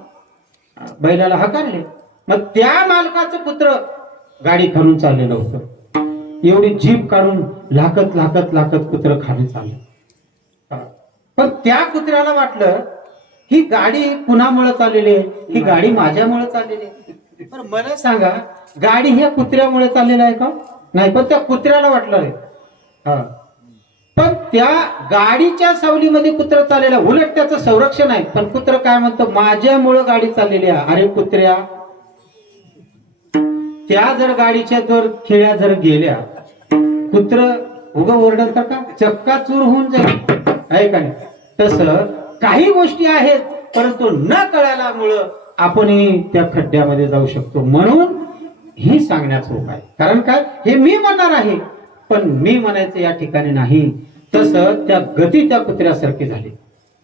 बैलाला हकारले. मग त्या मालकाचं पुत्र गाडी खालून चाललेलं होतं. एवढी जीभ काढून लाकत कुत्र खाली चाललं. पण त्या कुत्र्याला वाटलं, ही गाडी कुणामुळे चाललेली आहे, ही गाडी माझ्यामुळे चाललेली आहे. पण मला सांगा, गाडी ह्या कुत्र्यामुळे चाललेला आहे का? नाही. पण त्या कुत्र्याला वाटलं रे. पण त्या गाडीच्या सावलीमध्ये कुत्र चाललेला, उलट त्याचं संरक्षण आहे. पण कुत्र काय म्हणतो, माझ्यामुळे गाडी चाललेली आहे. अरे कुत्र्या, त्या जर गाडीच्या जर खिळ्या जर गेल्या, कुत्र उगा ओरडल तर का, चक्का चूर होऊन जाईल, आहे का नाही? तसं काही गोष्टी आहेत, परंतु न कळाल्यामुळं आपणही त्या खड्ड्यामध्ये जाऊ शकतो. म्हणून ही सांगण्याचा उपाय. कारण काय, हे मी म्हणणार आहे, पण मी म्हणायचं या ठिकाणी नाही. तसं त्या गती त्या कुत्र्यासारखी झाली.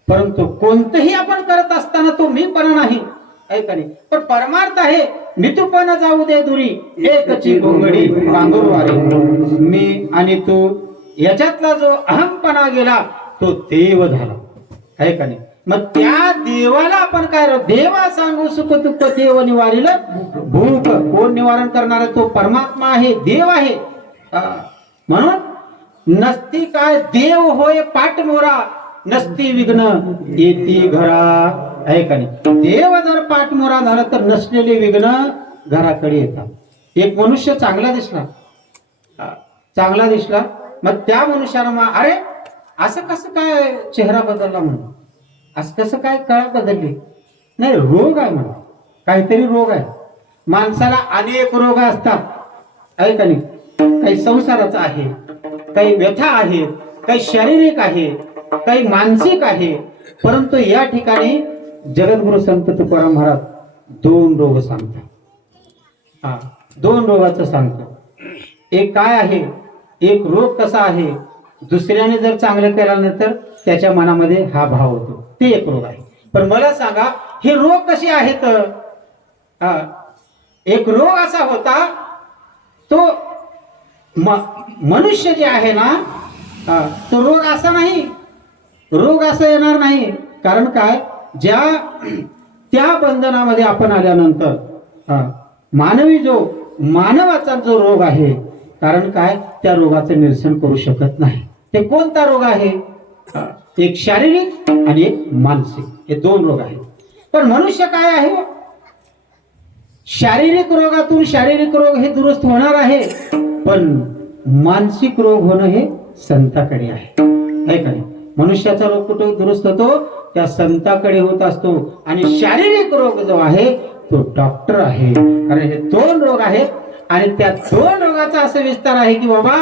परंतु कोणतंही आपण करत असताना तो मीपणा नाही, ऐका नाही, पण परमार्थ आहे. मितूपणा जाऊ दे दुरी, एकची घोंगडी पांघरू वारे. मी आणि तू याच्यातला जो अहमपणा गेला तो देव झाला, आहे का नाही? मग त्या देवाला आपण काय, देवा सांगू सुख दुःख देव निवारील भूक. कोण निवारण करणारा? तो परमात्मा आहे, देव आहे. म्हणून नसती काय देव होय पाठमोरा, नसती विघ्न येती घरा, आहे का नाही? देव जर पाठमोरा झाला तर नसलेले विघ्न घराकडे येतात. एक मनुष्य चांगला दिसला, मग त्या मनुष्याला अरे असं कसं काय चेहरा बदलला म्हणून, असं कसं काय काळ बदलली? नाही, रोग आहे म्हणून, काहीतरी रोग आहे. माणसाला अनेक रोग असतात, आहे का नाही? काही संसाराचा आहे, काही व्यथा आहे, काही शारीरिक आहे, काही मानसिक आहे. परंतु या ठिकाणी जगद्गुरु संत तुकाराम महाराज 2 रोग सांगतात. 2 रोगाचं सांगतो. एक काय आहे, एक रोग कसा आहे, दुसऱ्याने जर चांगलं केल्यानंतर त्याच्या मनामध्ये हा भाव होतो, ते एक रोग आहे. पण मला सांगा, हे रोग कसे आहेत? एक रोग असा होता, तो मनुष्य जे आहे ना तो रोग असा नाही, रोग असं येणार नाही. कारण काय, ज्या त्या बंधनामध्ये आपण आल्यानंतर मानवी जो मानवाचा जो रोग आहे, कारण काय, त्या रोगाचं निरसन करू शकत नाही. ते कोणता रोग आहे? एक शारीरिक आणि एक मानसिक, हे दोन रोग आहेत. पण मनुष्य काय आहे, शारीरिक रोगातून शारीरिक रोग हे दुरुस्त होणार आहे, पण मानसिक रोग होणं हे संताकडे आहे का नाही? मनुष्याचा रोग कुठे दुरुस्त होतो? त्या संताकडे होत असतो. आणि शारीरिक रोग जो आहे तो डॉक्टर आहे. कारण हे दोन रोग आहेत आणि त्या दोन रोगाचा असा विस्तार आहे की बाबा,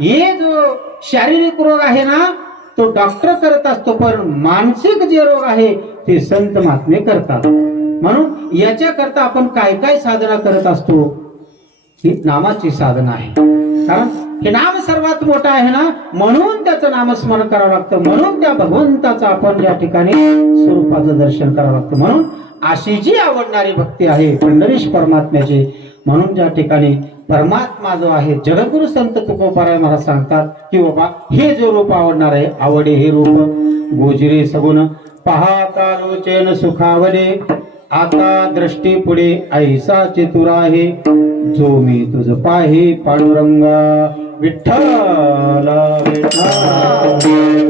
हे जो शारीरिक रोग आहे ना तो डॉक्टर करत असतो, पण मानसिक जे रोग आहे ते संत महात्मे करतात. म्हणून याच्याकरता आपण काय काय साधना करत असतो? ही नामाची साधना आहे. कारण हे नाम सर्वात मोठं आहे ना, म्हणून त्याचं नामस्मरण करावं लागतं. म्हणून त्या भगवंताचं आपण या ठिकाणी स्वरूपाचं दर्शन करावं लागतं. म्हणून अशी जी आवडणारी भक्ती आहे पंढरीश परमात्म्याची, म्हणून ज्या ठिकाणी परमात्मा जो आहे, जगद्गुरु संत तुकोबाराय महाराज सांगतात की बाबा, हे जो रूप आवडणार आहे, आवडे हे रूप गोजिरे सगुण पाहता लोचेन सुखावले, आता दृष्टी पुढे ऐसा चतुर आहे, जो मी तुझ पाहे पांडुरंगा विठ्ठल विठ्ठल.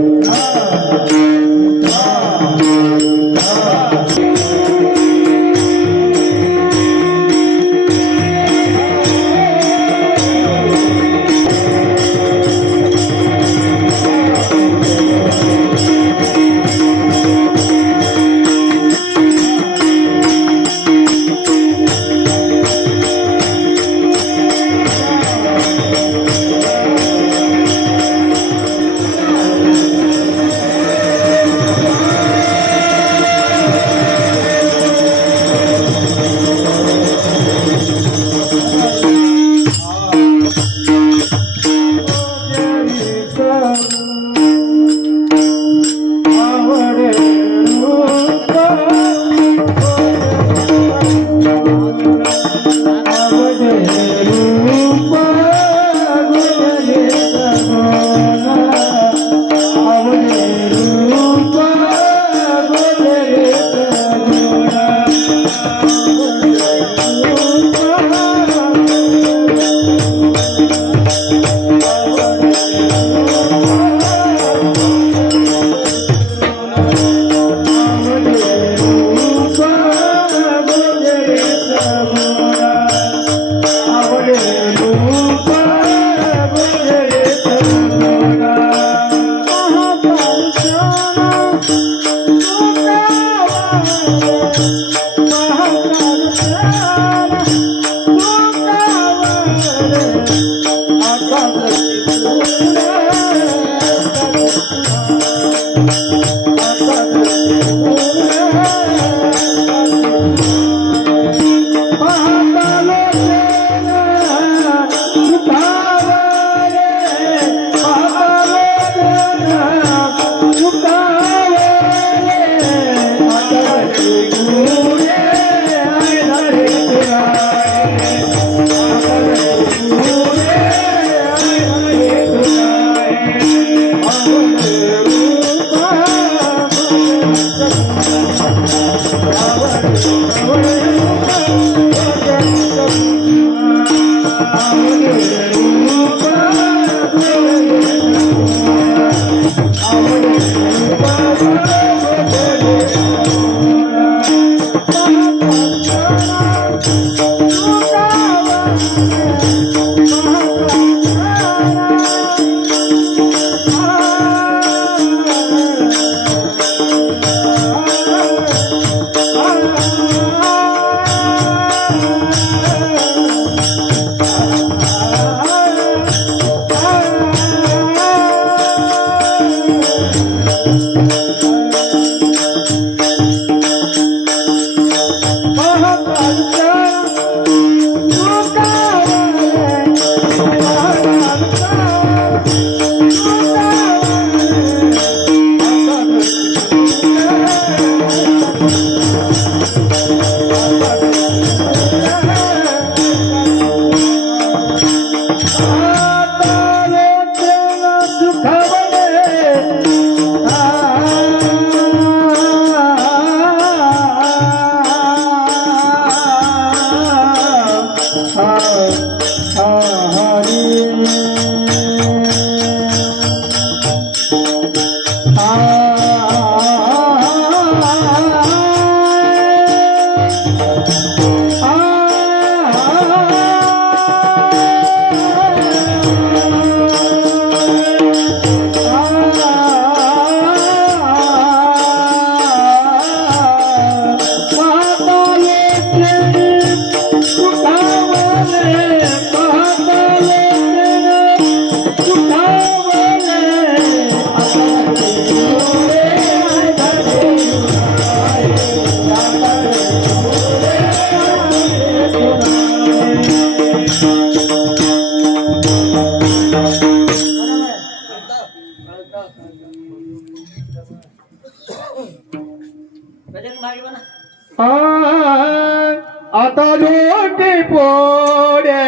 आता लोटी पोडे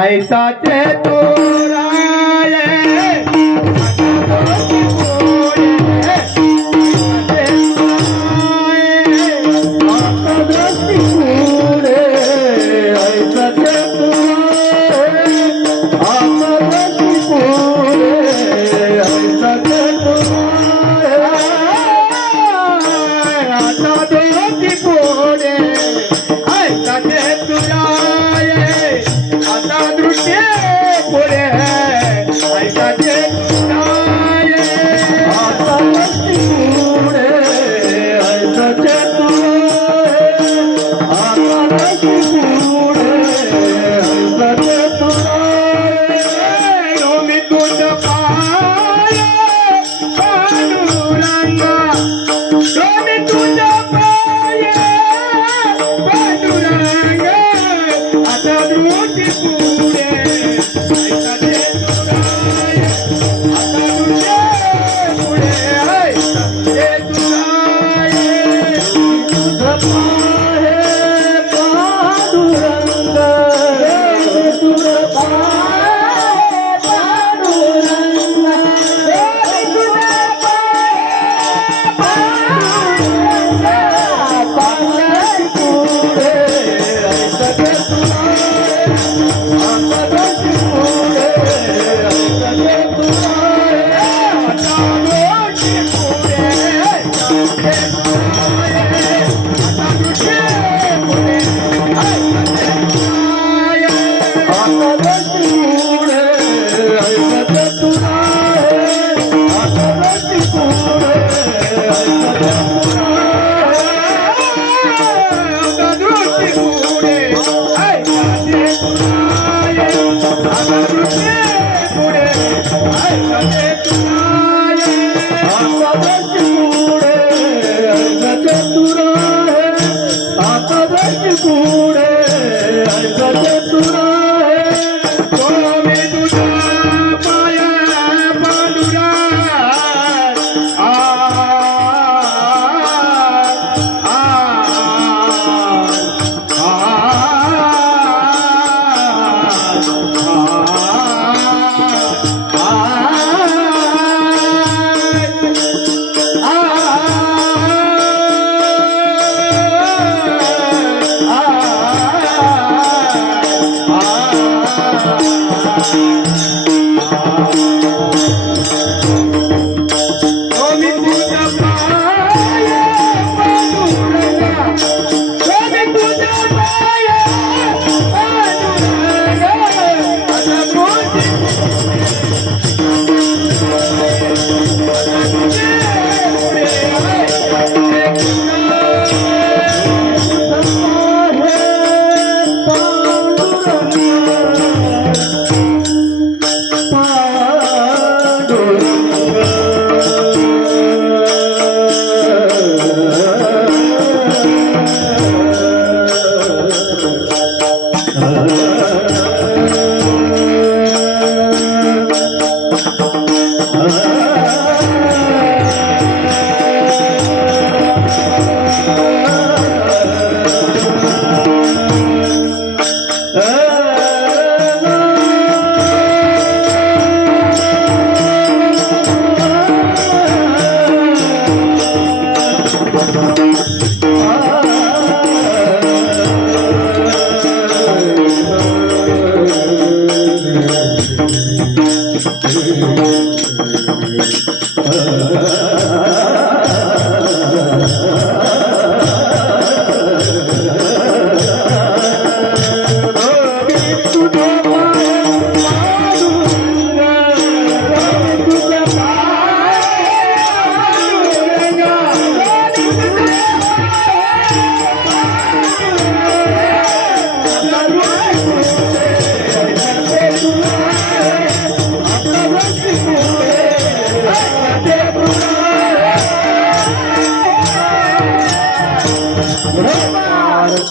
ऐसा ते तोराये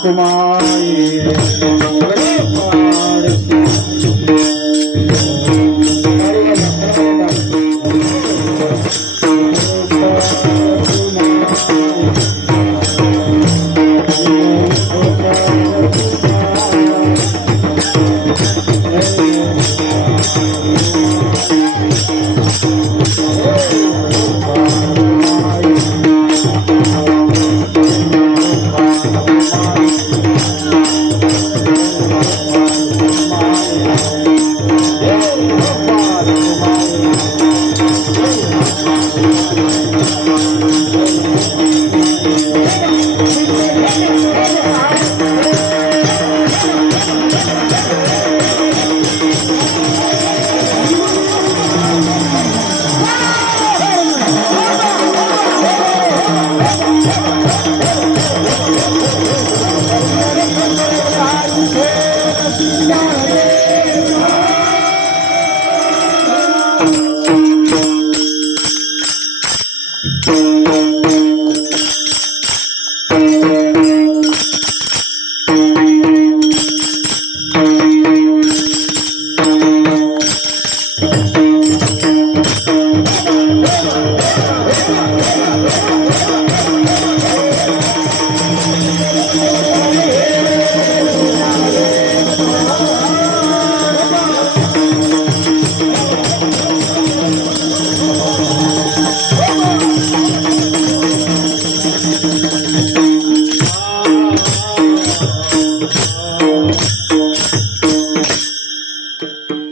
कुमार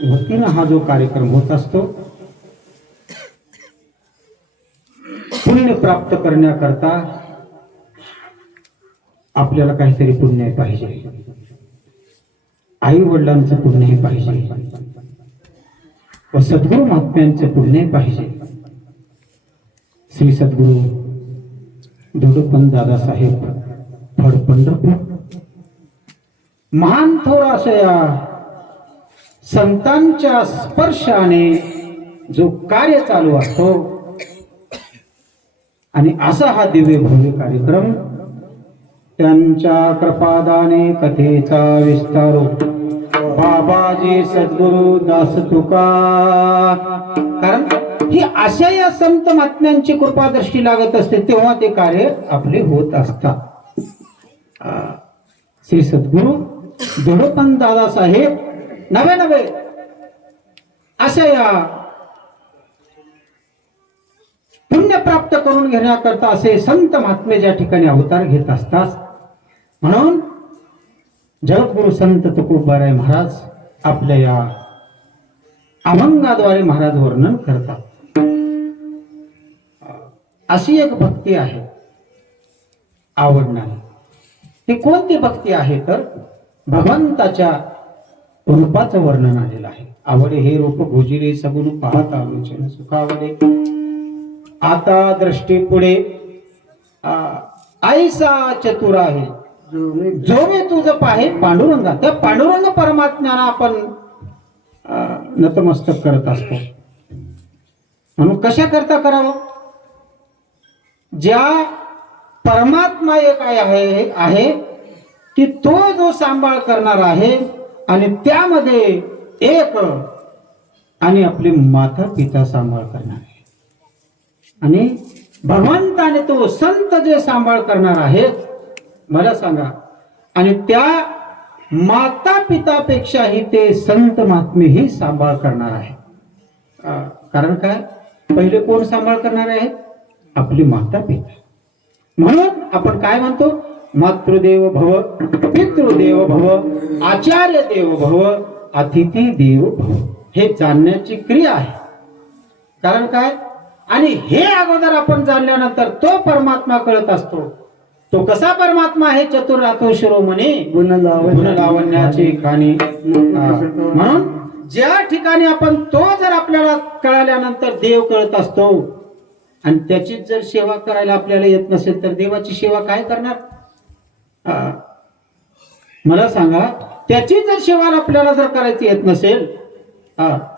वतीनं हा जो कार्यक्रम होत असतो पुण्य प्राप्त करण्याकरता आपल्याला काहीतरी पुण्य पाहिजे. आई वडिलांचं पुण्य पाहिजे व सद्गुरु महात्म्यांचं पुण्य पाहिजे. श्री सद्गुरु दडोपंत दादासाहेब फड पंढरपूर महान थोर अशा या संतांच्या स्पर्शाने जो कार्य चालू असतो आणि असा हा दिव्य भव्य कार्यक्रम त्यांच्या कृपादाने कथेचा विस्तार बाबाजी सद्गुरु दास तुका. कारण ही अशा या संत महात्म्यांची कृपा दृष्टी लागत असते तेव्हा ते कार्य आपले होत असतात. श्री सद्गुरु दडोपंत दादासाहेब नवे अशा या पुण्य प्राप्त करून घेण्याकरता असे संत महात्मे ज्या ठिकाणी अवतार घेत असतात. म्हणून जगद्गुरु संत तुकोबाराय महाराज आपल्या या अभंगाद्वारे महाराज वर्णन करतात. अशी एक भक्ती आहे आवडणारी. ती कोणती भक्ती आहे तर भगवंताच्या रूपाचं वर्णन आलेलं आहे. आवडे हे रूप भोजिले सगुण पाहत आलोचन सुखावले आता दृष्टी पुढे ऐसा चतुर आहे जो मी तुझं पाहे पांडुरंगा. त्या पांडुरंग परमात्म्याला आपण नतमस्तक करत असतो. म्हणून कशा करता करावं. ज्या परमात्मा एक आहे की तो जो सांभाळ करणार आहे आणि त्यामध्ये एक आणि आपले माता पिता सांभाळ करणार आहे आणि भगवंताने तो संत जे सांभाळ करणार आहे मला सांगा. आणि त्या माता पितापेक्षाही ते संत महात्मेही सांभाळ करणार आहे. कारण काय पहिले कोण सांभाळ करणार आहे आपली माता पिता. म्हणून आपण काय म्हणतो मातृदेव भव पितृदेव भव आचार्य देव भव अतिथी देव भव. हे जाणण्याची क्रिया आहे. कारण काय आणि हे अगोदर आपण जाणल्यानंतर तो परमात्मा कळत असतो. तो कसा परमात्मा आहे चतुर राहतो शिरोमणी गुण लावण्याची खाणी. म्हणून ज्या ठिकाणी आपण तो जर आपल्याला कळाल्यानंतर देव कळत असतो आणि त्याचीच जर सेवा करायला आपल्याला येत नसेल तर देवाची सेवा काय करणार. मला सांगा त्याची जर सेवा आपल्याला जर करायची येत नसेल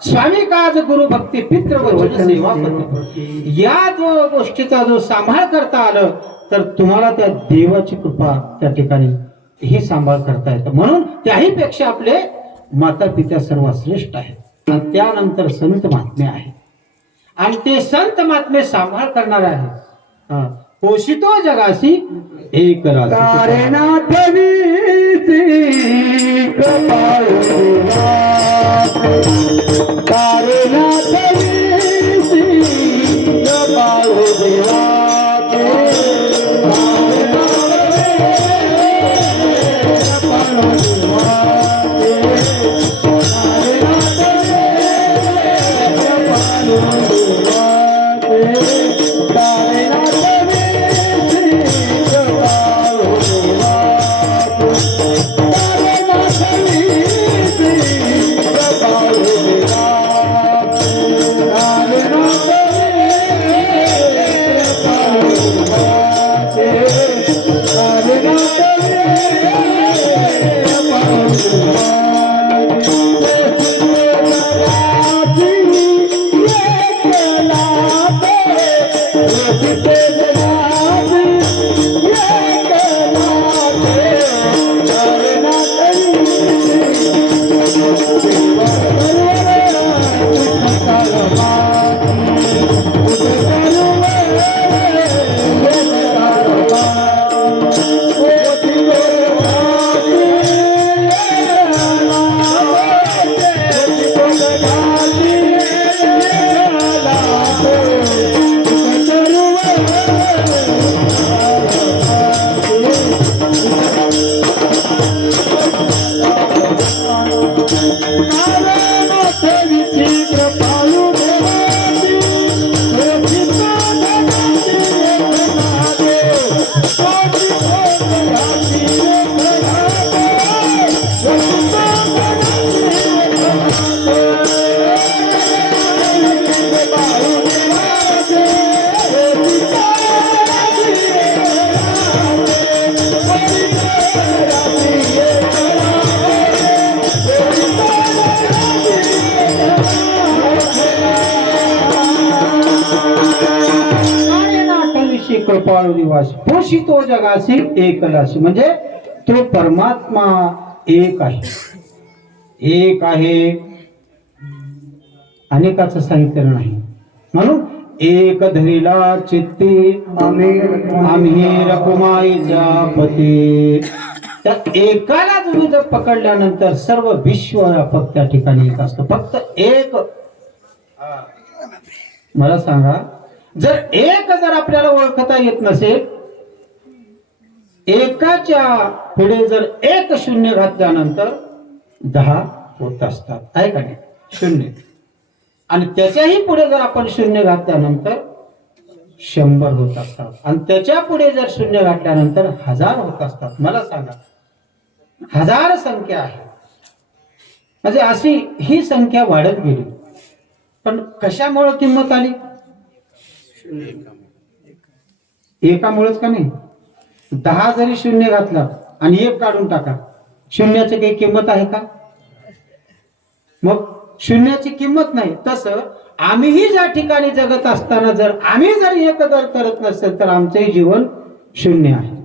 स्वामी काज गुरु भक्ती पितृ वचन सेवा पद्धती या जो गोष्टीचा जो सांभाळ करता आलं तर तुम्हाला त्या देवाची कृपा त्या ठिकाणी ही सांभाळ करता येतं. म्हणून त्याही पेक्षा आपले माता पिता सर्वश्रेष्ठ आहेत आणि त्यानंतर संत महात्मे आहेत आणि ते संत महात्मे सांभाळ करणार आहे. पोषितो जगाशी एक दीनाची कृपाळू निवास पोषितो जगासी एकलासी, म्हणजे तो परमात्मा एक आहे. एक आहे, अनेकाचं साहित्य नाही. म्हणून एक धरिला चित्ती आम्ही रकुमाईच्या पती. त्या एकाला तुम्ही जर पकडल्यानंतर सर्व विश्व व्यापक त्या ठिकाणी एक असतं. फक्त एक. मला सांगा, जर एक जर आपल्याला ओळखता येत नसेल, एकाच्या पुढे जर एक शून्य घातल्यानंतर 10 होत असतात, आहे का नाही? शून्य. आणि त्याच्याही पुढे जर आपण शून्य घातल्यानंतर 100 होत असतात, आणि त्याच्या पुढे जर शून्य घातल्यानंतर 1000 होत असतात. मला सांगा, 1000 संख्या आहे. म्हणजे अशी ही संख्या वाढत गेली. पण कशामुळे किंमत आली? एकामुळेच का नाही? 10 जरी शून्य घातला आणि 1 काढून टाका, शून्याची काही किंमत आहे का? मग शून्याची किंमत नाही. तसं आम्हीही ज्या ठिकाणी जगत असताना जर आम्ही जर एक जर करत नसेल तर आमचंही जीवन शून्य आहे.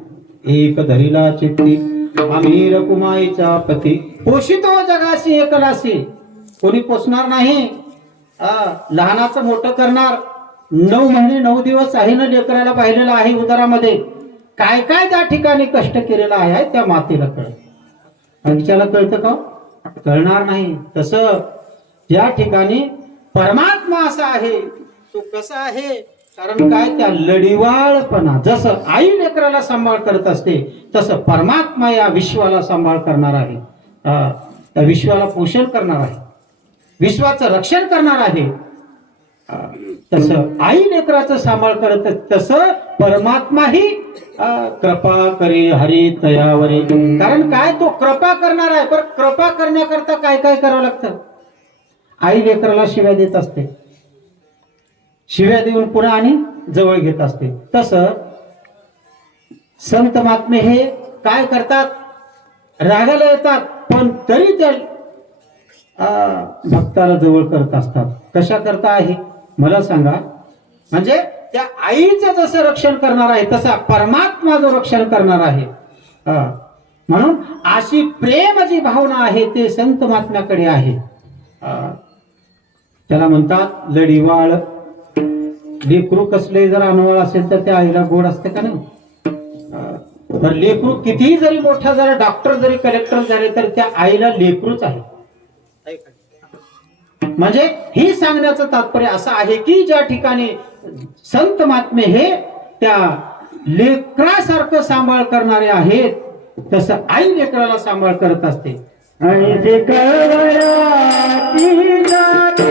एक धरिला चित्ती आम्ही रकुमाईचा पती पोषितो जगाशी एकलासी. कोणी पोचणार नाही. लहानाचं मोठं करणार. 9 महिने 9 दिवस आहे ना, लेकराला पाहिलेलं आहे उदरामध्ये. काय काय त्या ठिकाणी कष्ट केलेलं आहे त्या मातेला कळत. आमच्याला कळतं का? कळणार नाही. तसं त्या ठिकाणी परमात्मा असा आहे. तो कसा आहे? कारण काय, त्या लढिवाळपणा, जसं आई लेकराला सांभाळ करत असते तसं परमात्मा या विश्वाला सांभाळ करणार आहे. त्या विश्वाला पोषण करणार आहे, विश्वाचं रक्षण करणार आहे. तसं आई लेकराचं सांभाळ करत तसं परमात्माही कृपा करे हरी तयावरी. कारण काय, तो कृपा करणार आहे. पण कृपा करण्याकरता काय काय करावं लागतं? आई लेकराला शिव्या देत असते, शिव्या देऊन पुन्हा आणि जवळ घेत असते. तसं संत महात्मे हे काय करतात? रागाला येतात पण तरी त्या भक्ताला जवळ करत असतात. कशा करता आहे मला सांगा? म्हणजे त्या आईचं जसं रक्षण करणार आहे तसा परमात्मा जो रक्षण करणार आहे. म्हणून अशी प्रेम जी भावना आहे ते संत महात्म्याकडे आहे. त्याला म्हणतात लढिवाळ. लेकरू कसले जर अनवळ असेल तर त्या आईला गोड असते का नाही? तर लेकरू कितीही जरी मोठा जरी डॉक्टर जरी कलेक्टर झाले तर त्या आईला लेकरूच आहे. म्हणजे ही सांगण्याचं तात्पर्य असं आहे की ज्या ठिकाणी संत महात्मे हे त्या लेकरासारखं सांभाळ करणारे आहेत तसं आई लेकराला सांभाळ करत असते. आणि ते कळवळाती जाती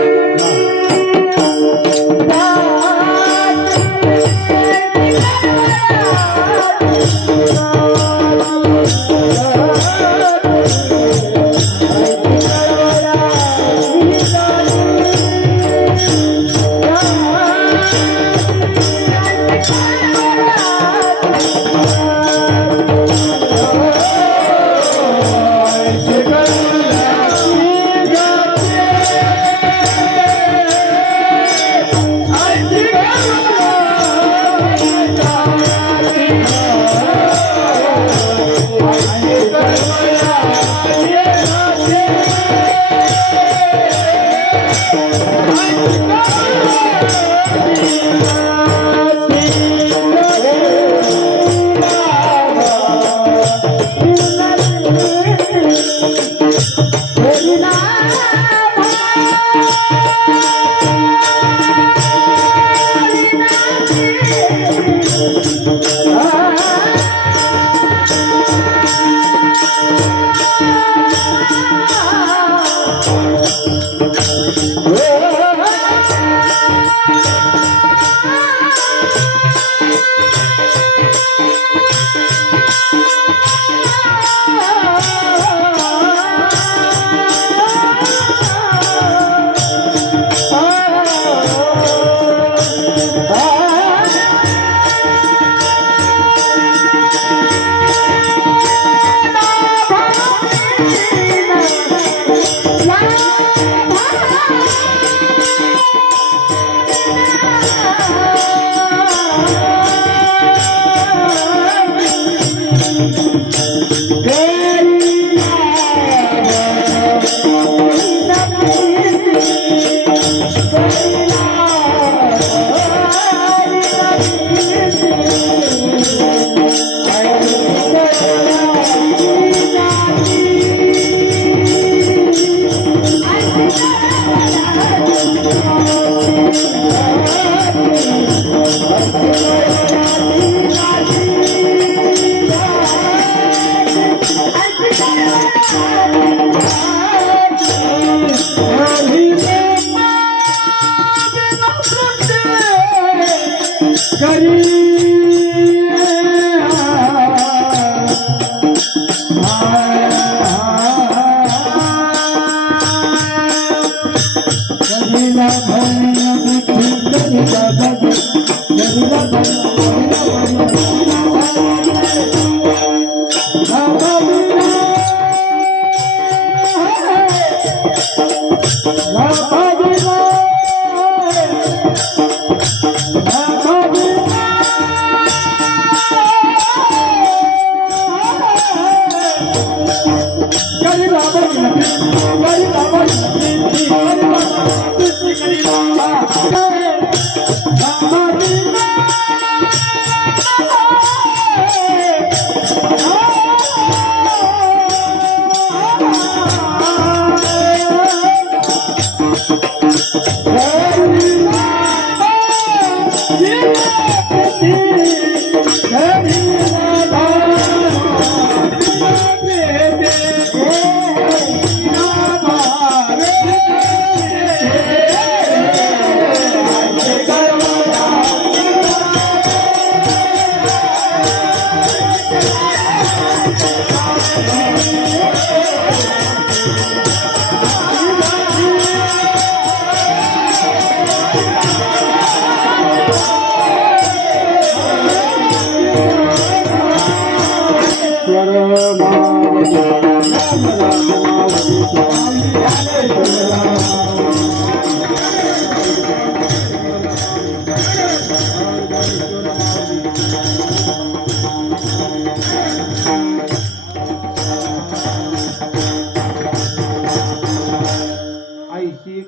आईशी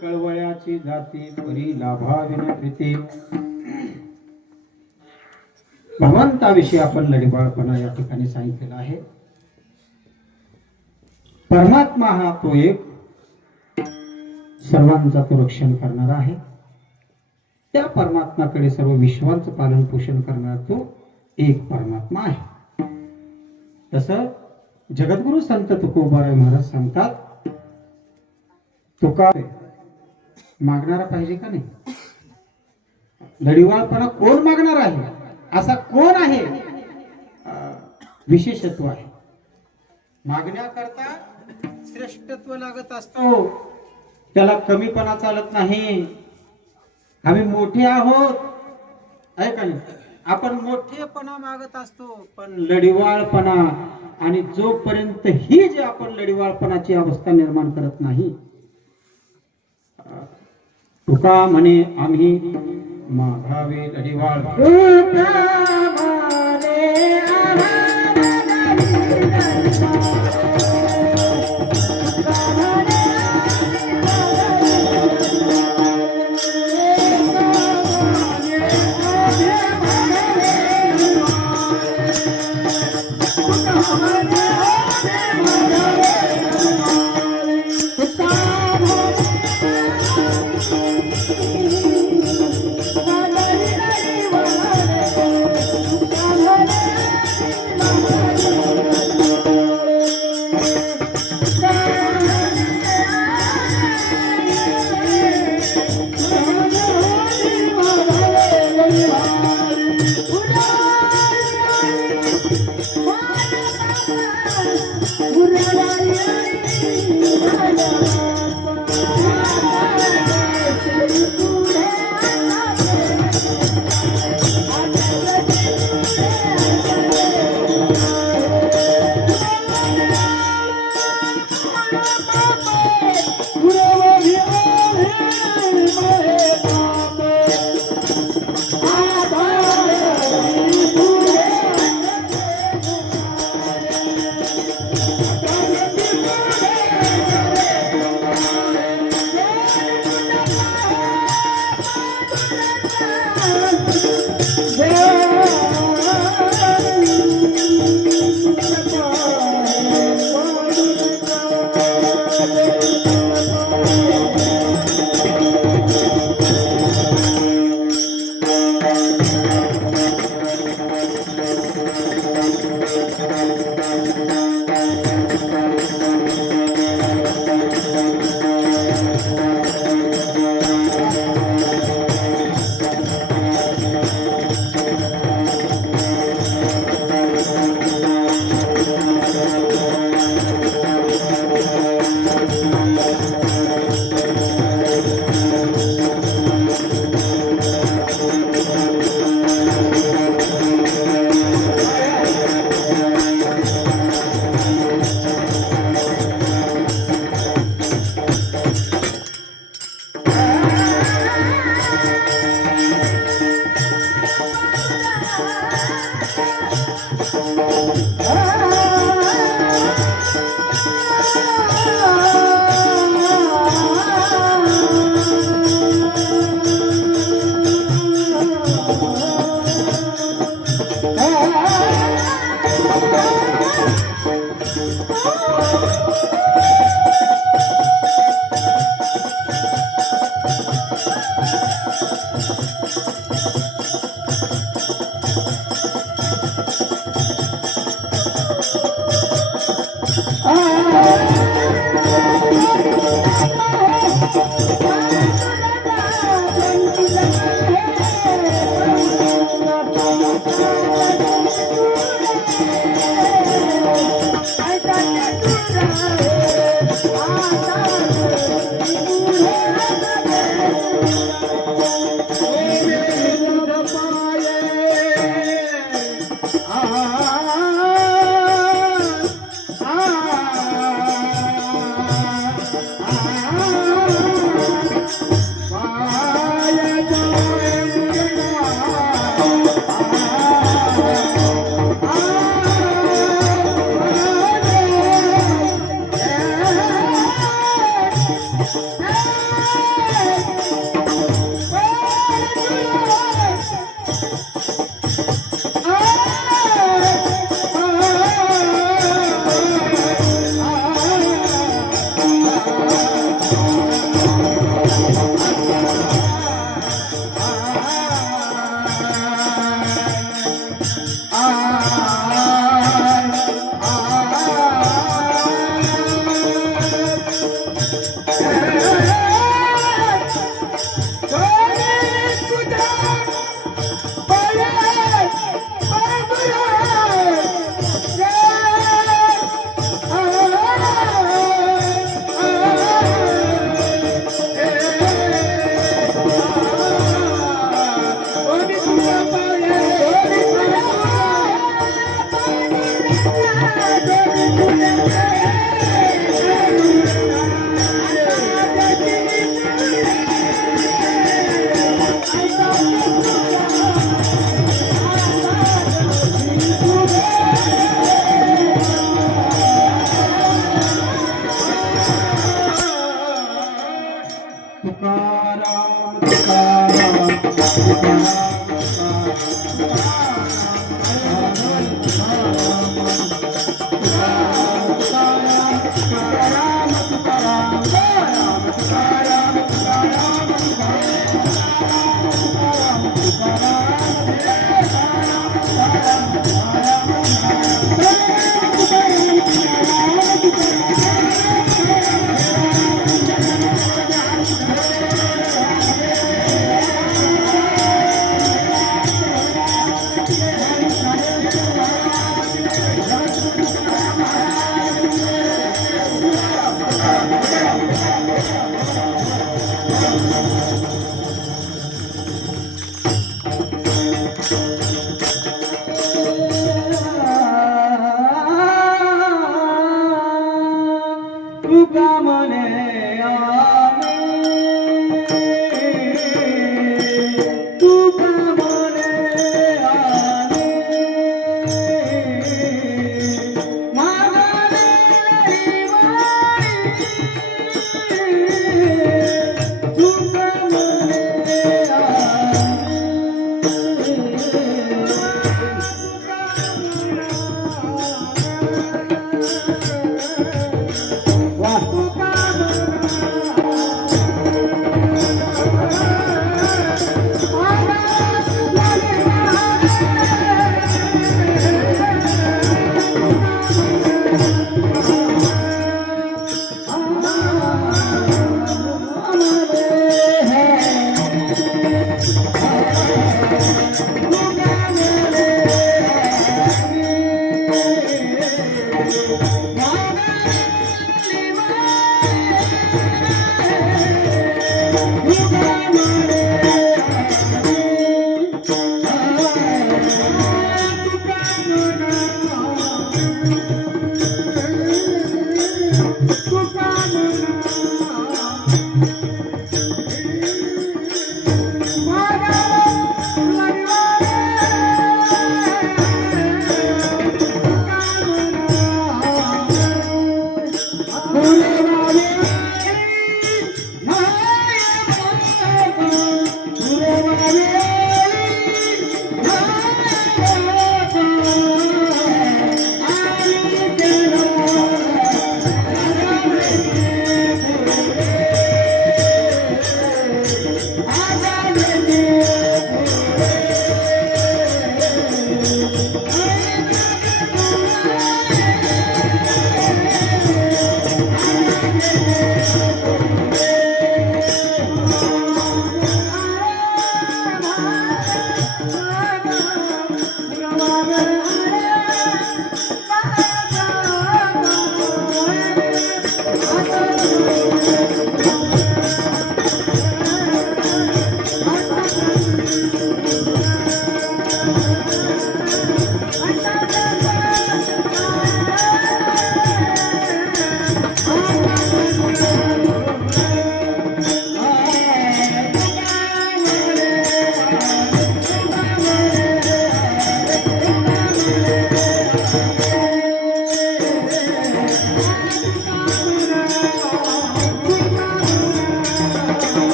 कळवळ्याची जाती परी लाभाविन प्रीती. भगवंताविषयी आपण लढीबाळपणा या ठिकाणी सांगितलेला आहे. परमात्मा हा तो एक सर्वांचा तो रक्षण करणारा आहे. त्या परमात्माकडे सर्व विश्वांचं पालन पोषण करणारा तो एक परमात्मा आहे. तसं जगद्गुरु संत तुकोबाराय महाराज सांगतात, तुका मागणारा पाहिजे का नाही? लढीवाळपणा कोण मागणार आहे? असा कोण आहे? विशेषत्व आहे. मागण्याकरता श्रेष्ठत्व लागत असतो, त्याला कमीपणा चालत नाही. आम्ही मोठे आहोत आहे का नाही? आपण मोठेपणा मागत असतो, पण लढीवाळपणा आणि जोपर्यंत ही जे आपण लढीवाळपणाची अवस्था निर्माण करत नाही, तुका म्हणे आम्ही मागावे लढीवाळ.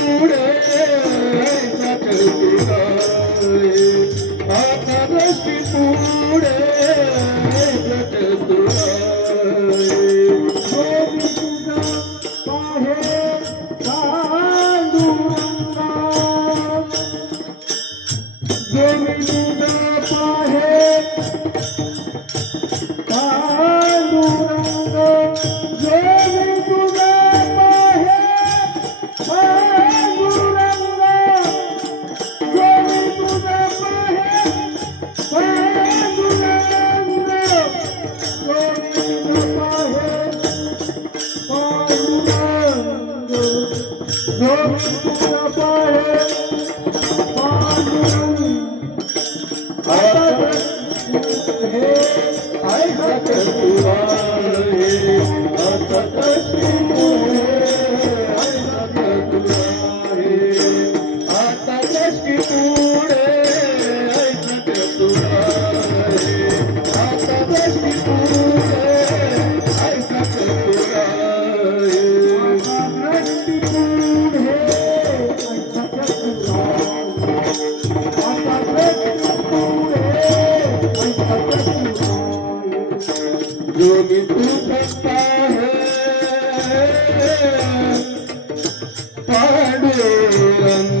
पुढे आता दृष्टी पुढे जो भी तू सकता है पांडुरंग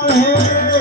है